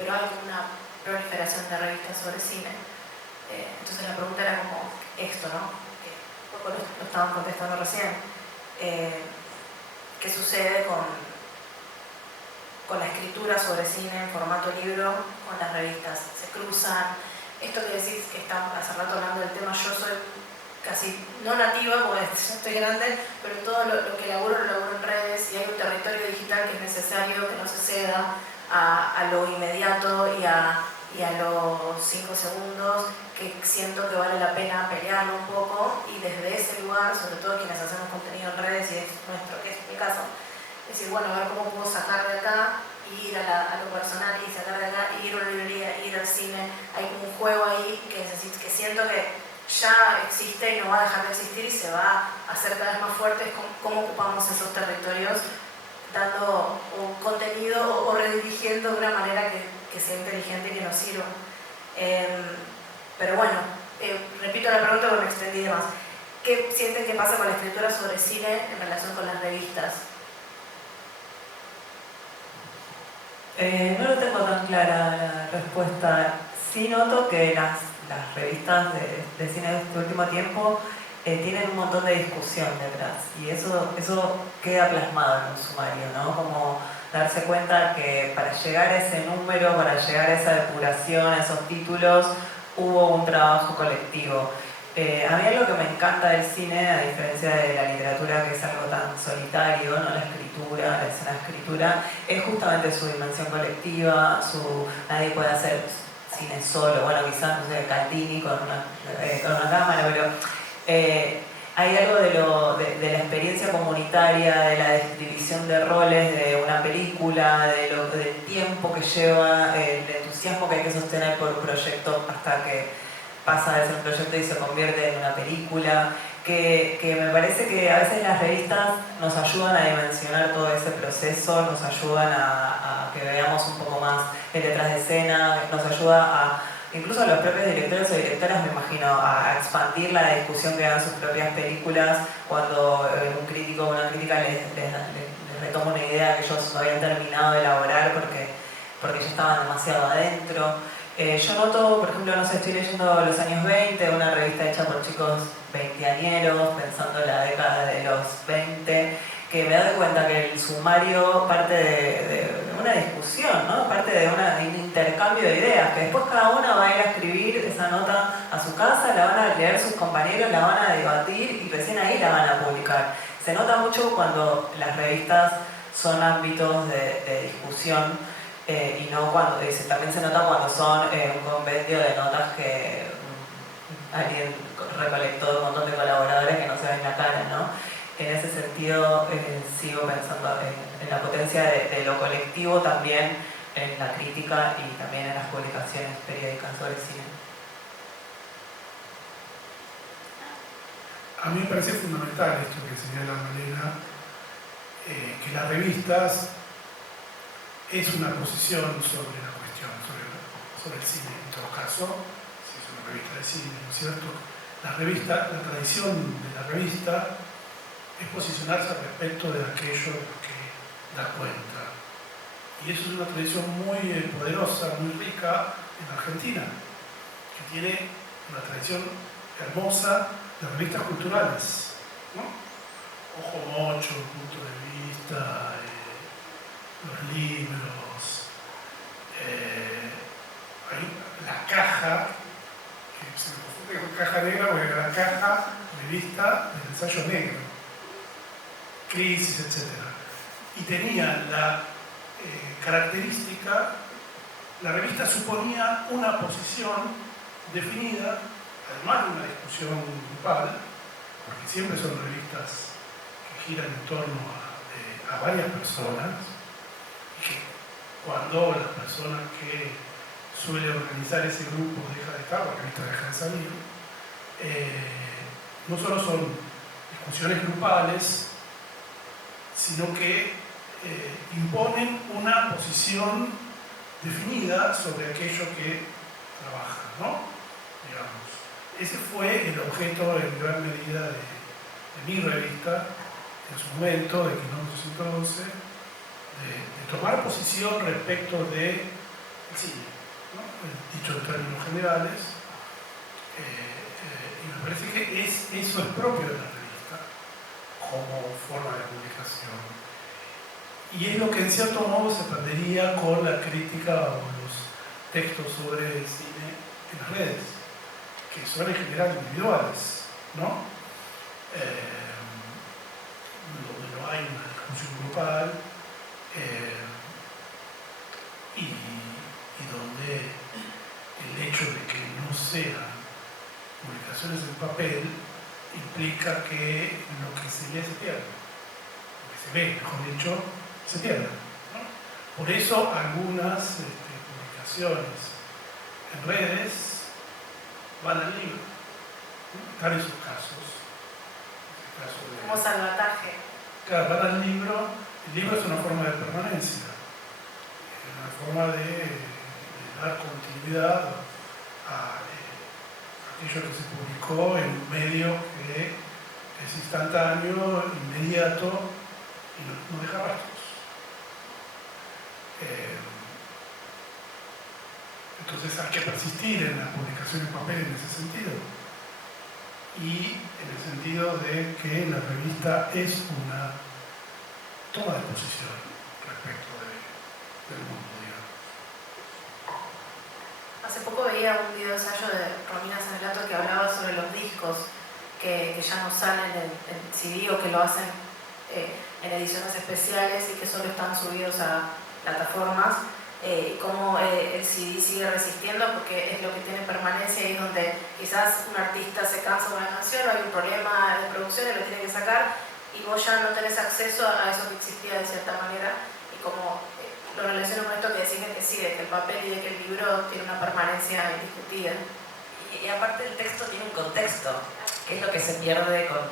pero hay como una proliferación de revistas sobre cine. Entonces la pregunta era como esto, ¿no? Que un poco lo estaban contestando recién. ¿Qué sucede con la escritura sobre cine en formato libro con las revistas? ¿Se cruzan? Esto que decís que estamos hace rato hablando del tema, yo soy casi no nativa, porque yo estoy grande, pero todo lo que laburo lo laburo en redes, y hay un territorio digital que es necesario, que no se ceda a lo inmediato y a los 5 segundos, que siento que vale la pena pelearlo un poco, y desde ese lugar, sobre todo quienes hacemos contenido en redes, y es nuestro, que es mi caso, decir, bueno, a ver cómo puedo sacar de acá y ir a lo personal, y sacar de acá, y ir a una librería, ir al cine. Hay un juego ahí que siento que ya existe y no va a dejar de existir, y se va a hacer cada vez más fuerte. Es cómo ocupamos esos territorios, dando un contenido o redirigiendo de una manera que sea inteligente y que nos sirva. Pero bueno, repito la pregunta porque me extendí de más. ¿Qué sienten que pasa con la escritura sobre cine en relación con las revistas? No lo tengo tan clara la respuesta. Sí noto que las revistas de cine de este último tiempo tienen un montón de discusión detrás, y eso queda plasmado en un sumario, ¿no? Como darse cuenta que para llegar a ese número, para llegar a esa depuración, a esos títulos, hubo un trabajo colectivo. A mí algo que me encanta del cine, a diferencia de la literatura, que es algo tan solitario, ¿no? La escritura, la escena escritura, es justamente su dimensión colectiva, nadie puede hacer cine solo, bueno, quizás, no sé, Caldini con una cámara, pero hay algo de la experiencia comunitaria, de la división de roles de una película, del tiempo que lleva, el entusiasmo que hay que sostener por un proyecto hasta que pasa de ser un proyecto y se convierte en una película, que me parece que a veces las revistas nos ayudan a dimensionar todo ese proceso, nos ayudan a que veamos un poco más el detrás de escena, nos ayuda incluso a los propios directores o directoras, me imagino, a expandir la discusión que dan sus propias películas cuando un crítico o una crítica les retoma una idea que ellos no habían terminado de elaborar porque ya estaban demasiado adentro. Yo noto, por ejemplo, no sé, estoy leyendo Los años 20, una revista hecha por chicos veinteañeros, pensando en la década de los 20, que me doy cuenta que el sumario parte de una discusión, ¿no? Parte de un intercambio de ideas, que después cada uno va a ir a escribir esa nota a su casa, la van a leer sus compañeros, la van a debatir y recién ahí la van a publicar. Se nota mucho cuando las revistas son ámbitos de discusión, y no también se nota cuando son un compendio de notas que alguien recolectó de un montón de colaboradores que no se ven la cara, ¿no? En ese sentido sigo pensando en la potencia de lo colectivo también en la crítica y también en las publicaciones periódicas sobre cine. A mí me parece fundamental esto que señala Malena, que las revistas es una posición sobre la cuestión, sobre el cine. En todo caso, si es una revista de cine, ¿no es cierto? La tradición de la revista es posicionarse respecto de aquello que da cuenta. Y eso es una tradición muy poderosa, muy rica en Argentina, que tiene una tradición hermosa de revistas culturales, ¿no? Ojo Mocho, Punto de Vista, los libros, la caja, que se me confunde con caja negra porque era la caja revista del ensayo negro, Crisis, etc. Y tenía la característica, la revista suponía una posición definida, además de una discusión grupal, porque siempre son revistas que giran en torno a varias personas, y que cuando la persona que suele organizar ese grupo deja de estar, la revista deja de salir, no solo son discusiones grupales, sino que imponen una posición definida sobre aquello que trabaja, ¿no? Digamos. Ese fue el objeto en gran medida de mi revista en su momento, de Kilómetro 112, de tomar posición respecto del cine, ¿no? Dicho en términos generales. Y me parece que eso es propio de la revista como forma de publicación. Y es lo que en cierto modo se perdería con la crítica o los textos sobre el cine en las redes, que son en general individuales, ¿no? Donde no hay una discusión grupal y donde el hecho de que no sean publicaciones en papel implica que lo que se lee se pierde, lo que se ve, mejor dicho, se pierde, ¿no? Por eso algunas publicaciones en redes van al libro, ¿no? Están esos casos. Como salvataje. Claro, van al libro. El libro es una forma de permanencia, es una forma de dar continuidad a aquello que se publicó en un medio que es instantáneo, inmediato y no deja rastros. Entonces hay que persistir en la publicación en papel en ese sentido. Y en el sentido de que la revista es una toma de posición respecto del mundo, digamos. Hace poco veía un video ensayo de Romina Sanelato que hablaba sobre los discos que ya no salen en CD o que lo hacen en ediciones especiales y que solo están subidos a plataformas. Cómo el CD sigue resistiendo porque es lo que tiene permanencia y es donde quizás un artista se cansa de una canción o hay un problema de producción y lo tiene que sacar y vos ya no tenés acceso a eso que existía de cierta manera y como lo relaciono con esto que decís de que sí, de que el papel y de que el libro tiene una permanencia indiscutida. Y aparte el texto tiene un contexto, que es lo que se pierde con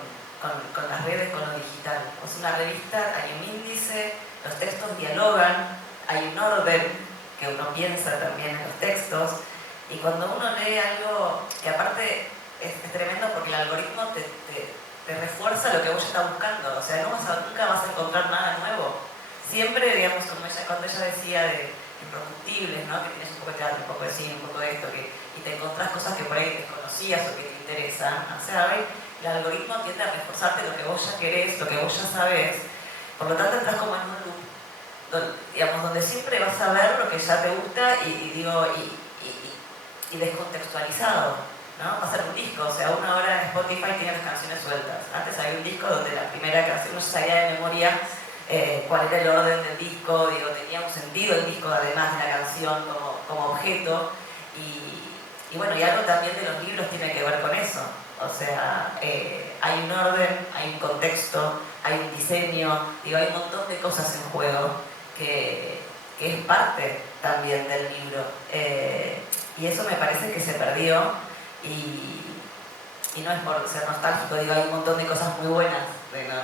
las redes, con lo digital. O sea, una revista hay un índice, los textos dialogan, hay un orden que uno piensa también en los textos y cuando uno lee algo que aparte es tremendo porque el algoritmo te refuerza lo que vos ya estás buscando, o sea, nunca vas a encontrar nada nuevo. Siempre, digamos, como cuando ella decía de Improductibles, ¿no? Que tienes un poco de teatro, un poco de cine, un poco de esto, y te encontrás cosas que por ahí desconocías o que te interesan, o sea, el algoritmo tiende a reforzarte lo que vos ya querés, lo que vos ya sabés, por lo tanto entras como en un loop donde siempre vas a ver lo que ya te gusta y descontextualizado, ¿no? Va a ser un disco, o sea, uno ahora en Spotify tiene las canciones sueltas. Antes había un disco donde la primera canción uno sabía de memoria cuál era el orden del disco, tenía un sentido el disco además de la canción como objeto y bueno, y algo también de los libros tiene que ver con eso. O sea, hay un orden, hay un contexto, hay un diseño, hay un montón de cosas en juego que es parte también del libro. Y eso me parece que se perdió y no es por ser nostálgico, hay un montón de cosas muy buenas,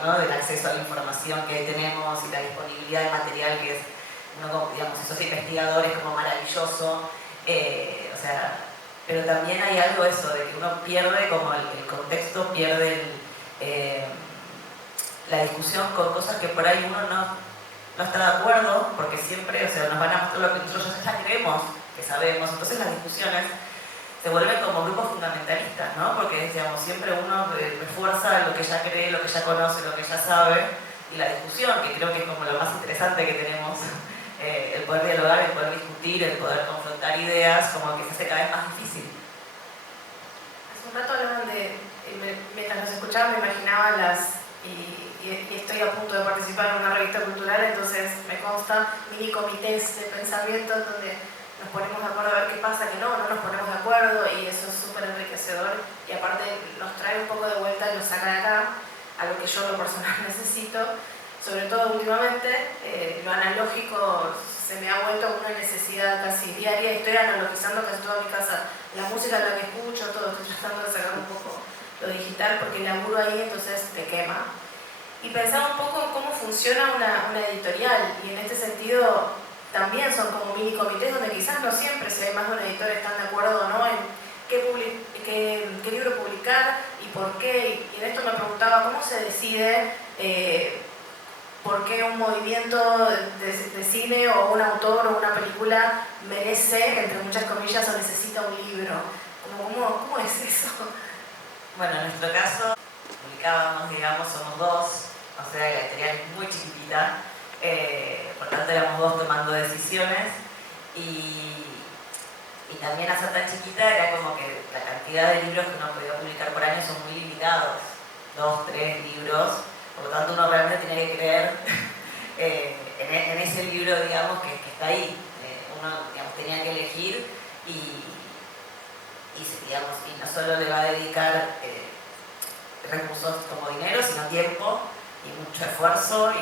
¿no? Del acceso a la información que tenemos y la disponibilidad de material que es, digamos, esos investigadores como maravilloso. O sea, pero también hay algo eso, de que uno pierde como el contexto, pierde la discusión con cosas que por ahí uno no está de acuerdo, porque siempre, o sea, nos van a mostrar lo que nosotros ya creemos, que sabemos, entonces las discusiones se vuelven como grupos fundamentalistas, ¿no? Porque, digamos, siempre uno refuerza lo que ya cree, lo que ya conoce, lo que ya sabe, y la discusión, que creo que es como lo más interesante que tenemos, el poder dialogar, el poder discutir, el poder confrontar ideas, como que se hace cada vez más difícil. Hace un rato hablaban mientras los escuchaba me imaginaba y y estoy a punto de participar en una revista cultural, entonces me consta mini comités de pensamiento donde nos ponemos de acuerdo a ver qué pasa, que no nos ponemos de acuerdo, y eso es súper enriquecedor y aparte nos trae un poco de vuelta y nos saca de acá a lo que yo lo personal necesito, sobre todo últimamente. Lo analógico se me ha vuelto una necesidad casi diaria, estoy analogizando casi toda mi casa, la música la que escucho, todo, estoy tratando de sacar un poco lo digital porque laburo ahí, entonces te quema. Y pensaba un poco en cómo funciona una editorial, y en este sentido también son como mini comités donde quizás no siempre, si hay más de un editor, están de acuerdo o no en qué libro publicar y por qué. Y en esto me preguntaba cómo se decide por qué un movimiento de cine o un autor o una película merece, entre muchas comillas, o necesita un libro. ¿Cómo es eso? Bueno, en nuestro caso, publicábamos, digamos, somos dos, o sea, la editorial es muy chiquitita, por tanto éramos dos tomando decisiones, y también al ser tan chiquita era como que la cantidad de libros que uno podía publicar por año son muy limitados, 2, 3 libros, por lo tanto uno realmente tiene que creer en ese libro, digamos, que está ahí. Uno, digamos, tenía que elegir y no solo le va a dedicar recursos como dinero, sino tiempo y mucho esfuerzo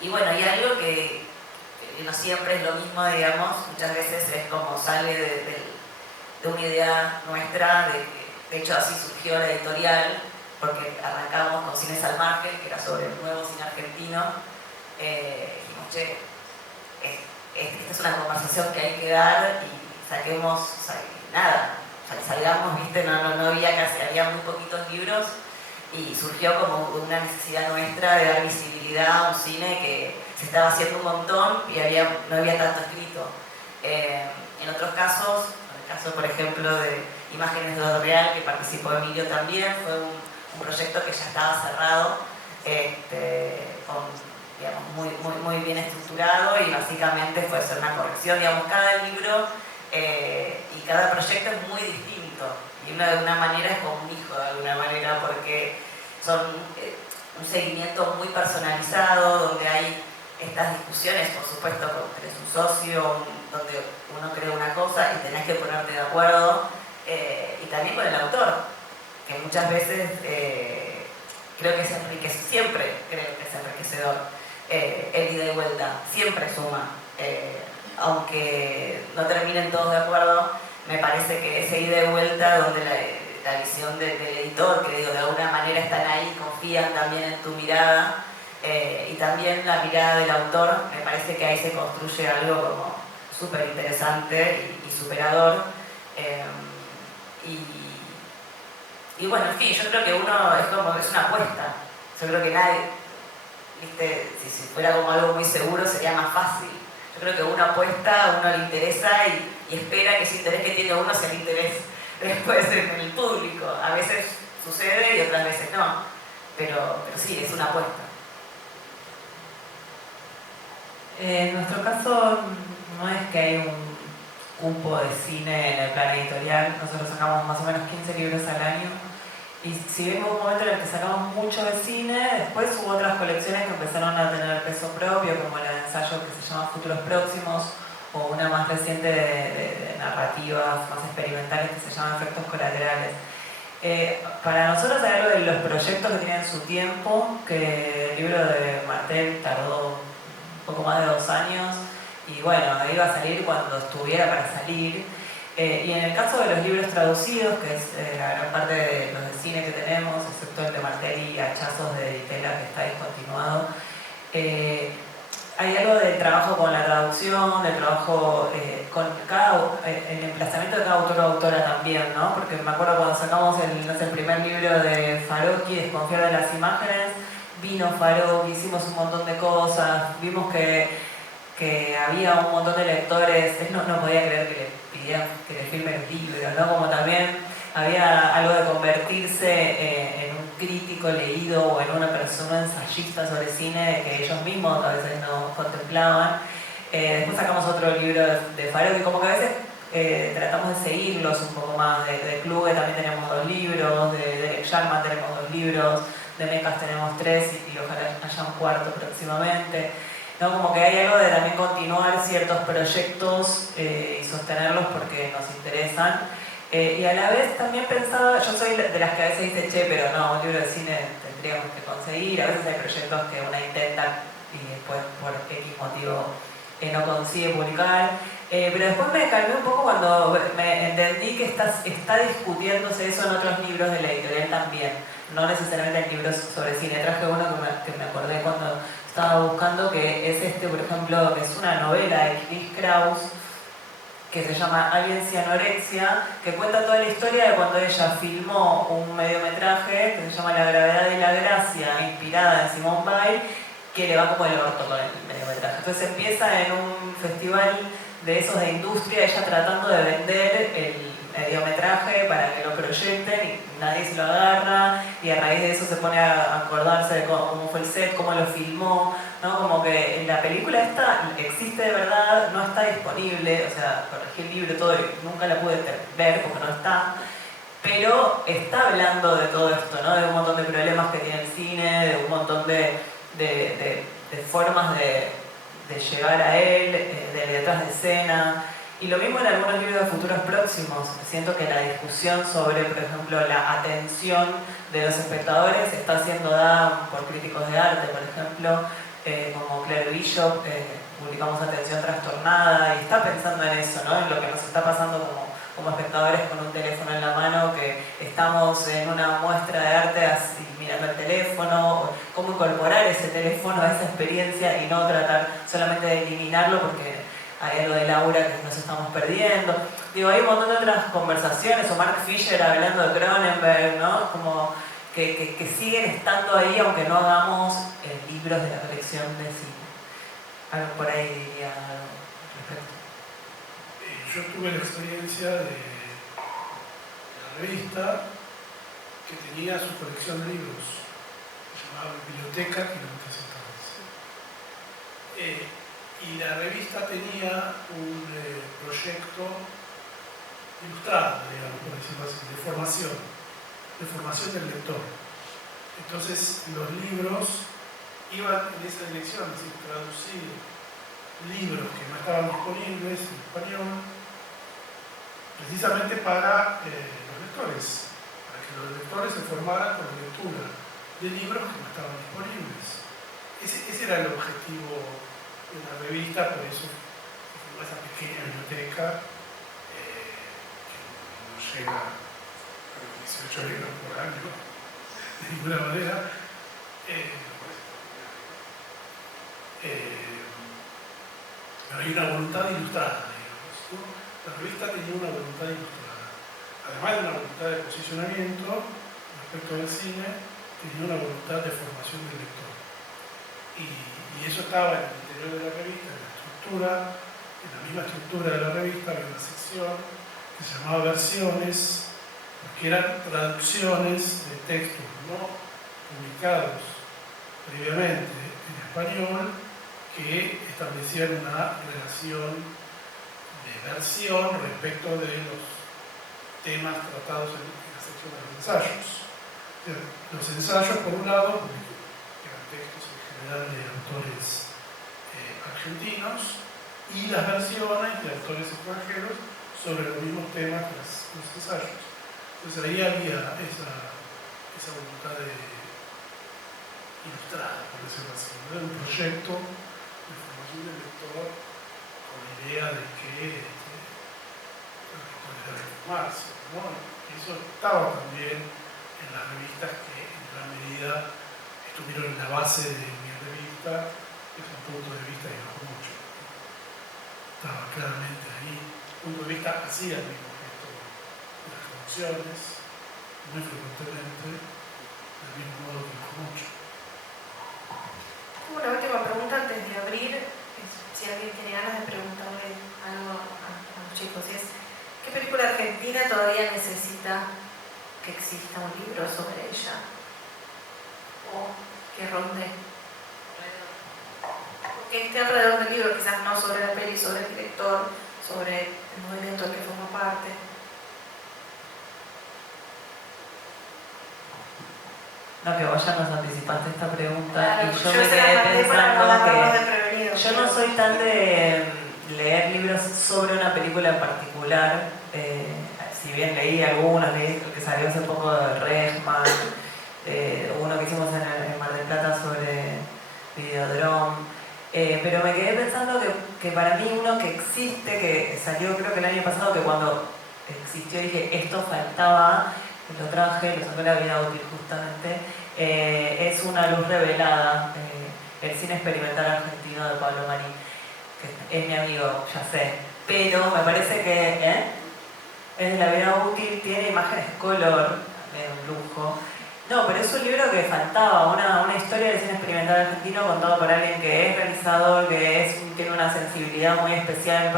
y bueno, y algo que no siempre es lo mismo, digamos, muchas veces es como sale de una idea nuestra, de hecho así surgió la editorial, porque arrancamos con Cines al Margen, que era sobre el nuevo cine argentino. Dijimos, che, esta es una conversación que hay que dar y saquemos, salgamos, ¿viste? No había casi, había muy poquitos libros y surgió como una necesidad nuestra de dar visibilidad a un cine que se estaba haciendo un montón y no había tanto escrito. En otros casos, en el caso por ejemplo de Imágenes de lo Real, que participó Emilio también, fue un proyecto que ya estaba cerrado, digamos, muy bien estructurado, y básicamente fue hacer una corrección, digamos, cada libro y cada proyecto es muy distinto, y uno de una manera es como un hijo de alguna manera, porque son un seguimiento muy personalizado, donde hay estas discusiones, por supuesto, cuando tenés un socio, donde uno cree una cosa y tenés que ponerte de acuerdo, y también con el autor, que muchas veces creo que es enriquecedor, siempre creo que es enriquecedor el ida y vuelta, siempre suma, aunque no terminen todos de acuerdo, me parece que ese ida y vuelta donde la visión del editor, que digo, de alguna manera están ahí, confían también en tu mirada, y también la mirada del autor, me parece que ahí se construye algo como súper interesante y superador. Y bueno, en fin, yo creo que uno es una apuesta. Yo creo que nadie, ¿viste? Si fuera como algo muy seguro sería más fácil. Yo creo que uno apuesta, a uno le interesa y espera que ese interés que tiene uno sea el interés después en el público. A veces sucede y otras veces no. Pero sí, es una apuesta. En nuestro caso no es que hay un cupo de cine en el plan editorial. Nosotros sacamos más o menos 15 libros al año. Y si vemos un momento en el que sacamos mucho de cine, después hubo otras colecciones que empezaron a tener peso propio, como la de ensayo que se llama Futuros Próximos, o una más reciente de narrativas más experimentales que se llama Efectos Colaterales. Para nosotros hay algo de los proyectos que tienen su tiempo, que el libro de Martel tardó un poco más de 2 años, y bueno, iba a salir cuando estuviera para salir. Y en el caso de los libros traducidos, que es la gran parte de los de cine que tenemos, excepto el de Martel y Hachazos de Ditela, que está discontinuado, hay algo del trabajo con la traducción, del trabajo con el emplazamiento de cada autor o autora también, ¿no? Porque me acuerdo cuando sacamos el primer libro de Farocchi, Desconfiar de las imágenes, vino Farocchi, hicimos un montón de cosas, vimos que había un montón de lectores, él no podía creer que le pidieran que le firmen el libro, ¿no? Como también había algo de convertirse en un crítico leído o en una persona ensayista sobre cine que ellos mismos a veces no contemplaban. Después sacamos otro libro de Farocchi, como que a veces tratamos de seguirlos un poco más. De Kluge también tenemos 2 libros, de Derek Sharman tenemos 2 libros, de mecas tenemos 3 y ojalá haya un cuarto próximamente. ¿No? Como que hay algo de también continuar ciertos proyectos y sostenerlos porque nos interesan. Y a la vez también pensaba, yo soy de las que a veces dice, che, pero no, un libro de cine tendríamos que conseguir. A veces hay proyectos que una intenta y después por X motivo no consigue publicar. Pero después me calmé un poco cuando me entendí que está discutiéndose eso en otros libros de la editorial también. No necesariamente en libros sobre cine. Traje uno que me acordé cuando estaba buscando, que es por ejemplo, que es una novela de Chris Kraus, que se llama Aliens y Anorexia, que cuenta toda la historia de cuando ella filmó un mediometraje que se llama La gravedad y la gracia, inspirada en Simone Weil, que le va como el orto con el mediometraje. Entonces empieza en un festival de esos de industria, ella tratando de vender el mediometraje para que lo proyecten y nadie se lo agarra, y a raíz de eso se pone a acordarse de cómo fue el set, cómo lo filmó, ¿no? Como que la película esta existe de verdad, no está disponible, o sea, corregí el libro todo y nunca la pude ver porque no está, pero está hablando de todo esto, ¿no? De un montón de problemas que tiene el cine, de un montón de formas de llegar a él, de detrás de escena. Y lo mismo en algunos libros de futuros próximos. Siento que la discusión sobre, por ejemplo, la atención de los espectadores está siendo dada por críticos de arte, por ejemplo, como Claire Bishop, publicamos Atención Trastornada, y está pensando en eso, ¿no? En lo que nos está pasando como espectadores con un teléfono en la mano, que estamos en una muestra de arte así, mirando el teléfono, cómo incorporar ese teléfono a esa experiencia y no tratar solamente de eliminarlo porque hay algo de Laura que nos estamos perdiendo. Digo, hay un montón de otras conversaciones, o Mark Fisher hablando de Cronenberg, ¿no? Como que siguen estando ahí aunque no hagamos libros de la colección de cine. Algo por ahí diría al respecto. Yo tuve la experiencia de la revista que tenía su colección de libros, se llamaba Biblioteca Kilómetros Centavos. Y la revista tenía un proyecto ilustrado, digamos, por decirlo así, de formación del lector. Entonces los libros iban en esa dirección, es decir, traducir libros que no estaban disponibles en español, precisamente para los lectores, para que los lectores se formaran con la lectura de libros que no estaban disponibles. Ese era el objetivo de la revista, por eso esa pequeña biblioteca que no llega a los 18 libros por año, de ninguna manera. Pero hay una voluntad ilustrada, digamos, ¿no? La revista tenía una voluntad ilustrada. Además de una voluntad de posicionamiento respecto del cine, tenía una voluntad de formación del lector. Y eso estaba en el interior de la revista, en la estructura, en la misma estructura de la revista había una sección que se llamaba Versiones, que eran traducciones de textos no publicados previamente en español, que establecían una relación de versión respecto de los temas tratados en la sección de los ensayos. Los ensayos, por un lado, eran textos en general de autores argentinos, y las versiones de autores extranjeros sobre los mismos temas que los ensayos. Entonces ahí había esa voluntad ilustrada, por decirlo así. Era un proyecto de formación del lector con la idea de que podría reformarse, ¿no? Eso estaba también en las revistas que en gran medida estuvieron en la base de mi revista, desde un punto de vista que no mucho. Estaba claramente ahí. El punto de vista hacía el mismo gesto de las traducciones, muy frecuentemente, del mismo modo que no mucho. Una última pregunta antes de abrir, si alguien tiene ganas de preguntarle algo a los chicos, es ¿qué película argentina todavía necesita que exista un libro sobre ella? O que ronde que esté alrededor del libro, quizás no sobre la peli, sobre el director, sobre el movimiento del que forma parte. No, que vos ya nos anticipaste esta pregunta Claro, y yo se me las quedé mandé para no pensando agarrarlos que desprevenidos. yo no soy tan de leer libros sobre una película en particular. Si bien leí algunos, leí el que salió hace poco de Regman, uno que hicimos en Mar del Plata sobre Videodrome. Pero me quedé pensando que para mí uno que existe, que salió creo que el año pasado, que cuando existió dije esto faltaba, lo traje, lo saqué a la vida útil justamente, es Una luz revelada, el cine experimental argentino de Pablo Marín, que es mi amigo, ya sé, pero me parece que es de la vida útil, tiene imágenes color, es un lujo. No, pero es un libro que faltaba, una historia del cine experimental argentino contado por alguien que es realizador, que tiene una sensibilidad muy especial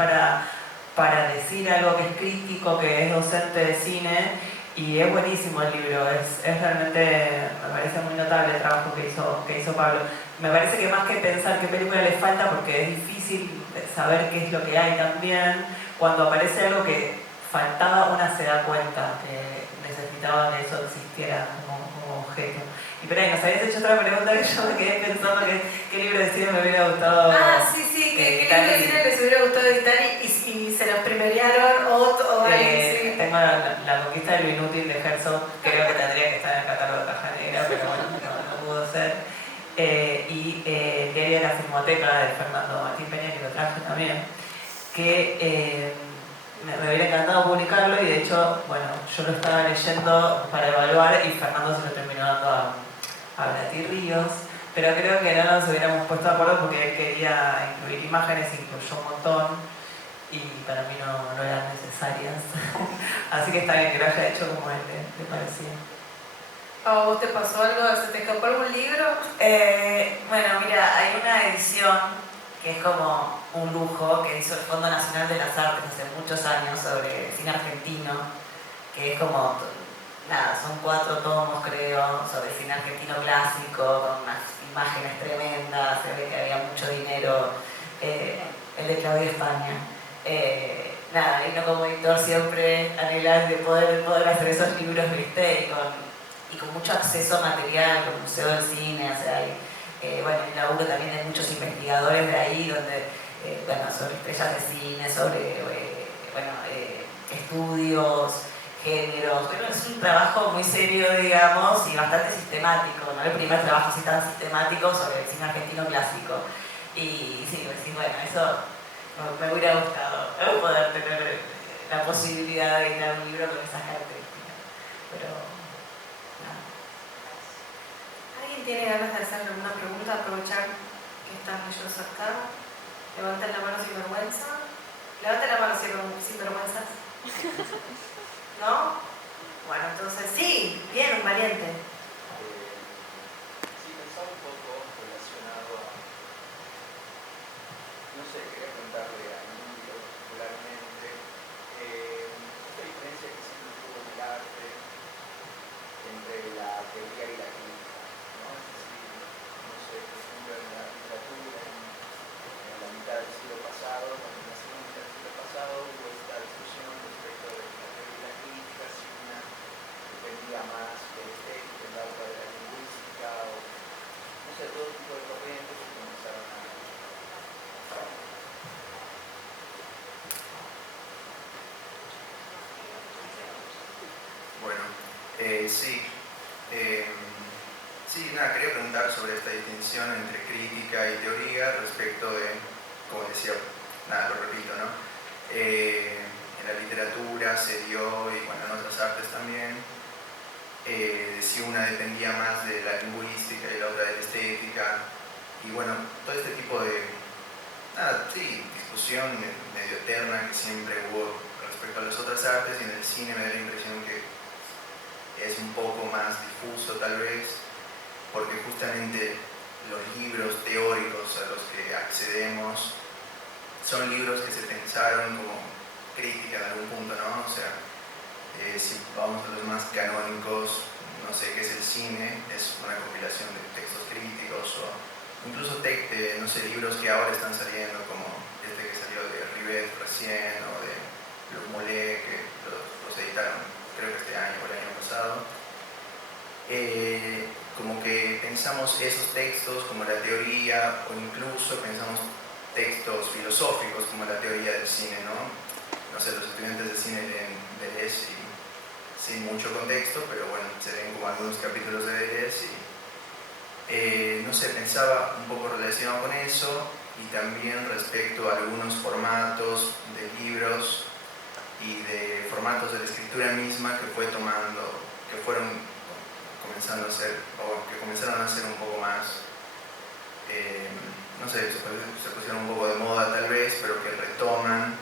para decir algo que es crítico, que es docente de cine, y es buenísimo el libro, es realmente, me parece muy notable el trabajo que hizo Pablo. Me parece que más que pensar qué película le falta, porque es difícil saber qué es lo que hay también, cuando aparece algo que faltaba, una se da cuenta que necesitaba que eso existiera como objeto. Y por ahí nos habías hecho otra pregunta que yo me quedé pensando que qué libro de cine me hubiera gustado. Sí, ¿qué libro de cine les hubiera gustado editar y se los premiaron o alguien? Sí. Tengo la conquista de lo inútil de Herzog, creo que tendría que estar en el catálogo de Caja Negra, pero bueno, no pudo ser. Y el diario de la Filmoteca de Fernando Martín Peña, que lo traje también, que me hubiera encantado publicarlo y de hecho, bueno, yo lo estaba leyendo para evaluar y Fernando se lo terminó dando a Beatty Ríos, pero creo que no nos hubiéramos puesto de acuerdo porque él quería incluir imágenes, incluyó un montón y para mí no eran necesarias. Así que está bien que lo haya hecho como él le parecía. ¿A vos te pasó algo? ¿Se te escapó algún libro? Bueno, mira, hay una edición que es como un lujo que hizo el Fondo Nacional de las Artes hace muchos años sobre cine argentino, que es como, nada, son 4 tomos creo, sobre cine argentino clásico, con unas imágenes tremendas, se ve que había mucho dinero, el de Claudio España. Nada, y no como editor siempre anhelar de poder hacer esos libros, ¿viste? Y con mucho acceso a material, con el Museo del Cine, o sea, bueno, el laburo también de muchos investigadores de ahí, donde, bueno, sobre estrellas de cine, sobre, bueno, estudios, géneros, bueno, es un trabajo muy serio, digamos, y bastante sistemático, ¿no? El primer trabajo así tan sistemático sobre el cine argentino clásico. Y sí, pues, bueno, eso me hubiera gustado, ¿no? Poder tener la posibilidad de editar un libro con esas características, pero nada. ¿Alguien tiene ganas de hacerle alguna pregunta? Aprovechar que están ellos acá. Levanten la mano sin vergüenza. Levanten la mano sin vergüenzas. ¿No? Bueno, entonces sí, bien, un valiente. Sí, pensaba un poco relacionado a, no sé, quería preguntarle a Emilio particularmente, esta diferencia que siempre tuvo en el arte entre la teoría y la crítica, ¿no? Es decir, no sé, por ejemplo, en la literatura, en la mitad del siglo pasado, cuando en la segunda mitad del siglo pasado hubo esta discusión respecto de la teoría y la crítica, si una dependía más de la estética, la otra de la lingüística, o no sé, todo tipo de corrientes que comenzaron a... Bueno, sí. Sí, nada, quería preguntar sobre esta distinción entre crítica y teoría respecto de, como decía, nada, lo repito, ¿no? En la literatura se dio, y bueno, en otras artes también, si una dependía más de la lingüística y la otra de la estética, y bueno, todo este tipo de, nada, sí, discusión medio eterna que siempre hubo respecto a las otras artes, y en el cine me da la impresión que es un poco más difuso tal vez, porque justamente los libros teóricos a los que accedemos son libros que se pensaron como crítica en algún punto, ¿no? O sea, si vamos a los más canónicos, no sé qué es el cine, es una compilación de textos críticos o incluso no sé, libros que ahora están saliendo, como este que salió de Rivet recién o de Luc Mollet, que los editaron creo que este año o el año pasado. Como pensamos esos textos como la teoría, o incluso pensamos textos filosóficos como la teoría del cine, ¿no? No sé, los estudiantes de cine leen Deleuze sin mucho contexto, pero bueno, se leen como algunos capítulos de Deleuze y no sé, pensaba un poco relacionado con eso y también respecto a algunos formatos de libros y de formatos de la escritura misma que fue tomando, que fueron comenzando a ser, o que comenzaron a ser un poco más, no sé, se pusieron un poco de moda tal vez, pero que retoman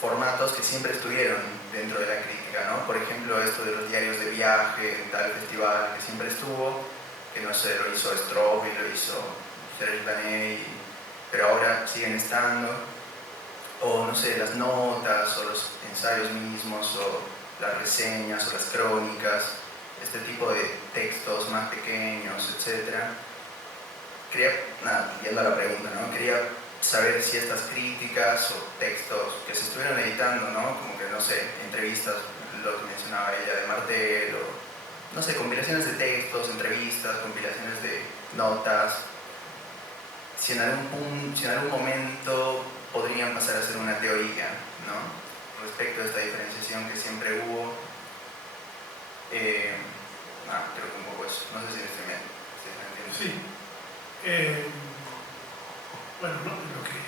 formatos que siempre estuvieron dentro de la crítica, ¿no? Por ejemplo, esto de los diarios de viaje en tal festival que siempre estuvo, que no sé, lo hizo Straub y lo hizo Serge Lanet, pero ahora siguen estando, o no sé, las notas, o los ensayos mismos, o las reseñas, o las crónicas, este tipo de textos más pequeños, etc. Quería, yendo a la pregunta, ¿no? Quería saber si estas críticas o textos que se estuvieron editando, ¿no? Como que, no sé, entrevistas, lo que mencionaba ella de Martel, o no sé, compilaciones de textos, entrevistas, compilaciones de notas, si en algún momento podrían pasar a ser una teoría, ¿no? Respecto a esta diferenciación que siempre hubo. Creo que un poco eso. No sé si me entiendo. Sí. Bueno, ¿no? Lo que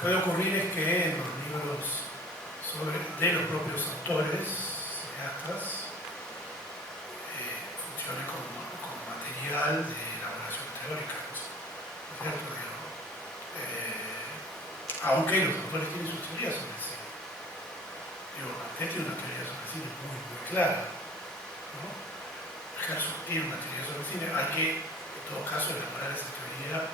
puede ocurrir es que en los libros de los propios autores, cineastas, funcione como material de elaboración teórica, ¿no es cierto? Aunque los autores tienen sus teorías sobre el cine. Martel tiene una teoría sobre el cine muy, muy clara, ¿no? Herzog tiene una teoría sobre el cine. Hay que, en todo caso, elaborar esa teoría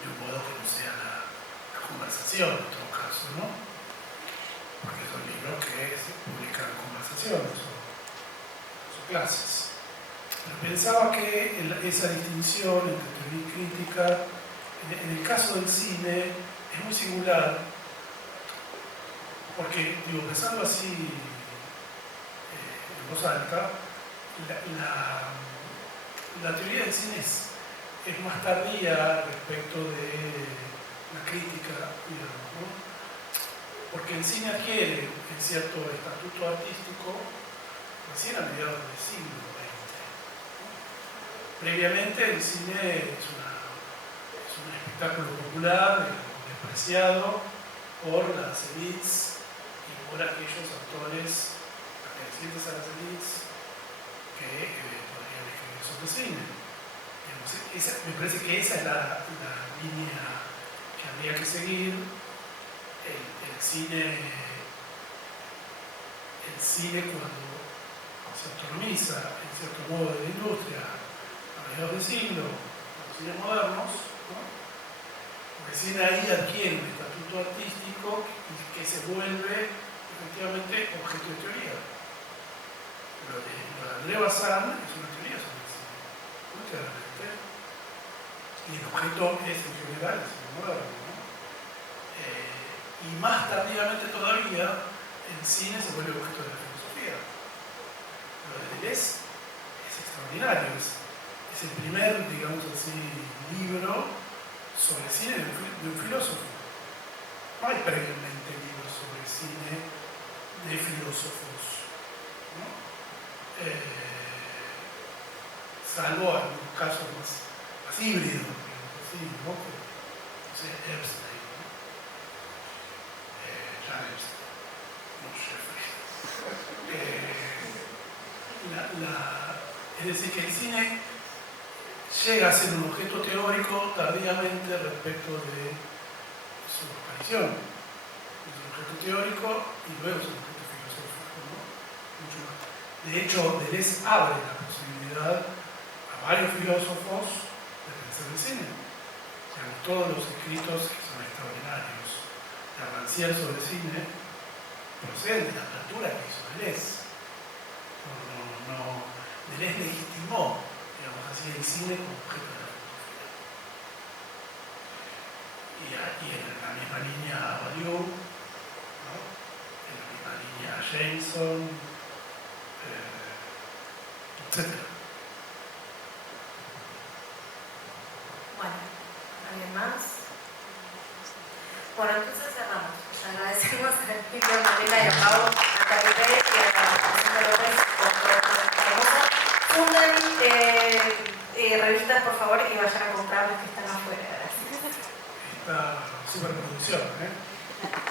de un modo que no sea la conversación, en todo caso, ¿no? Porque son libros que se publican conversaciones o clases. Pero pensaba que esa distinción entre teoría y crítica, en el caso del cine, es muy singular, porque, digo, pensando así en voz alta, la teoría del cine es más tardía respecto de la crítica, digamos, ¿no? Porque el cine adquiere en cierto estatuto artístico recién a mediados del siglo XX, ¿no? Previamente el cine es un espectáculo popular, despreciado por las élites y por aquellos autores pertenecientes a las élites que podrían escribir sobre cine. Me parece que esa es la línea que habría que seguir. El cine cuando se autonomiza en cierto modo de la industria a mediados del siglo, los cines modernos, ¿no? Recién ahí adquiere un estatuto artístico y que se vuelve efectivamente objeto de teoría. Lo de André Bazin es una teoría sobre el cine, muy claramente. Y el objeto es en general el cine moderno, ¿no? Y más tardíamente todavía, el cine se vuelve objeto de la filosofía. Lo de Deleuze es extraordinario, es el primer, digamos así, libro sobre cine de un filósofo. No hay previamente libros sobre cine de filósofos, ¿no? Salvo algunos casos más híbridos, digamos así, ¿no? No sé, Epstein, ¿no? Jan Epstein, no Jeffrey. Es decir, que el cine llega a ser un objeto teórico tardíamente respecto de su aparición. Es un objeto teórico y luego es un objeto filosófico, ¿no? Mucho más. De hecho, Deleuze abre la posibilidad a varios filósofos de pensar el cine. O sea, todos los escritos que son extraordinarios de Rancière sobre cine proceden de la apertura que hizo Deleuze. Deleuze legitimó, digamos así, el cine como objeto de la filosofía. Y en la misma línea Badiou, ¿no? En la misma línea Jameson, etc. Bueno, ¿alguien más? Bueno, entonces cerramos. Les agradecemos a Emilio, Malena y a Pau, a Taipei y a Vicente López por todo esto hermoso. Funden revistas, por favor, y vayan a comprar las que están afuera. Gracias. Esta superproducción, ¿eh?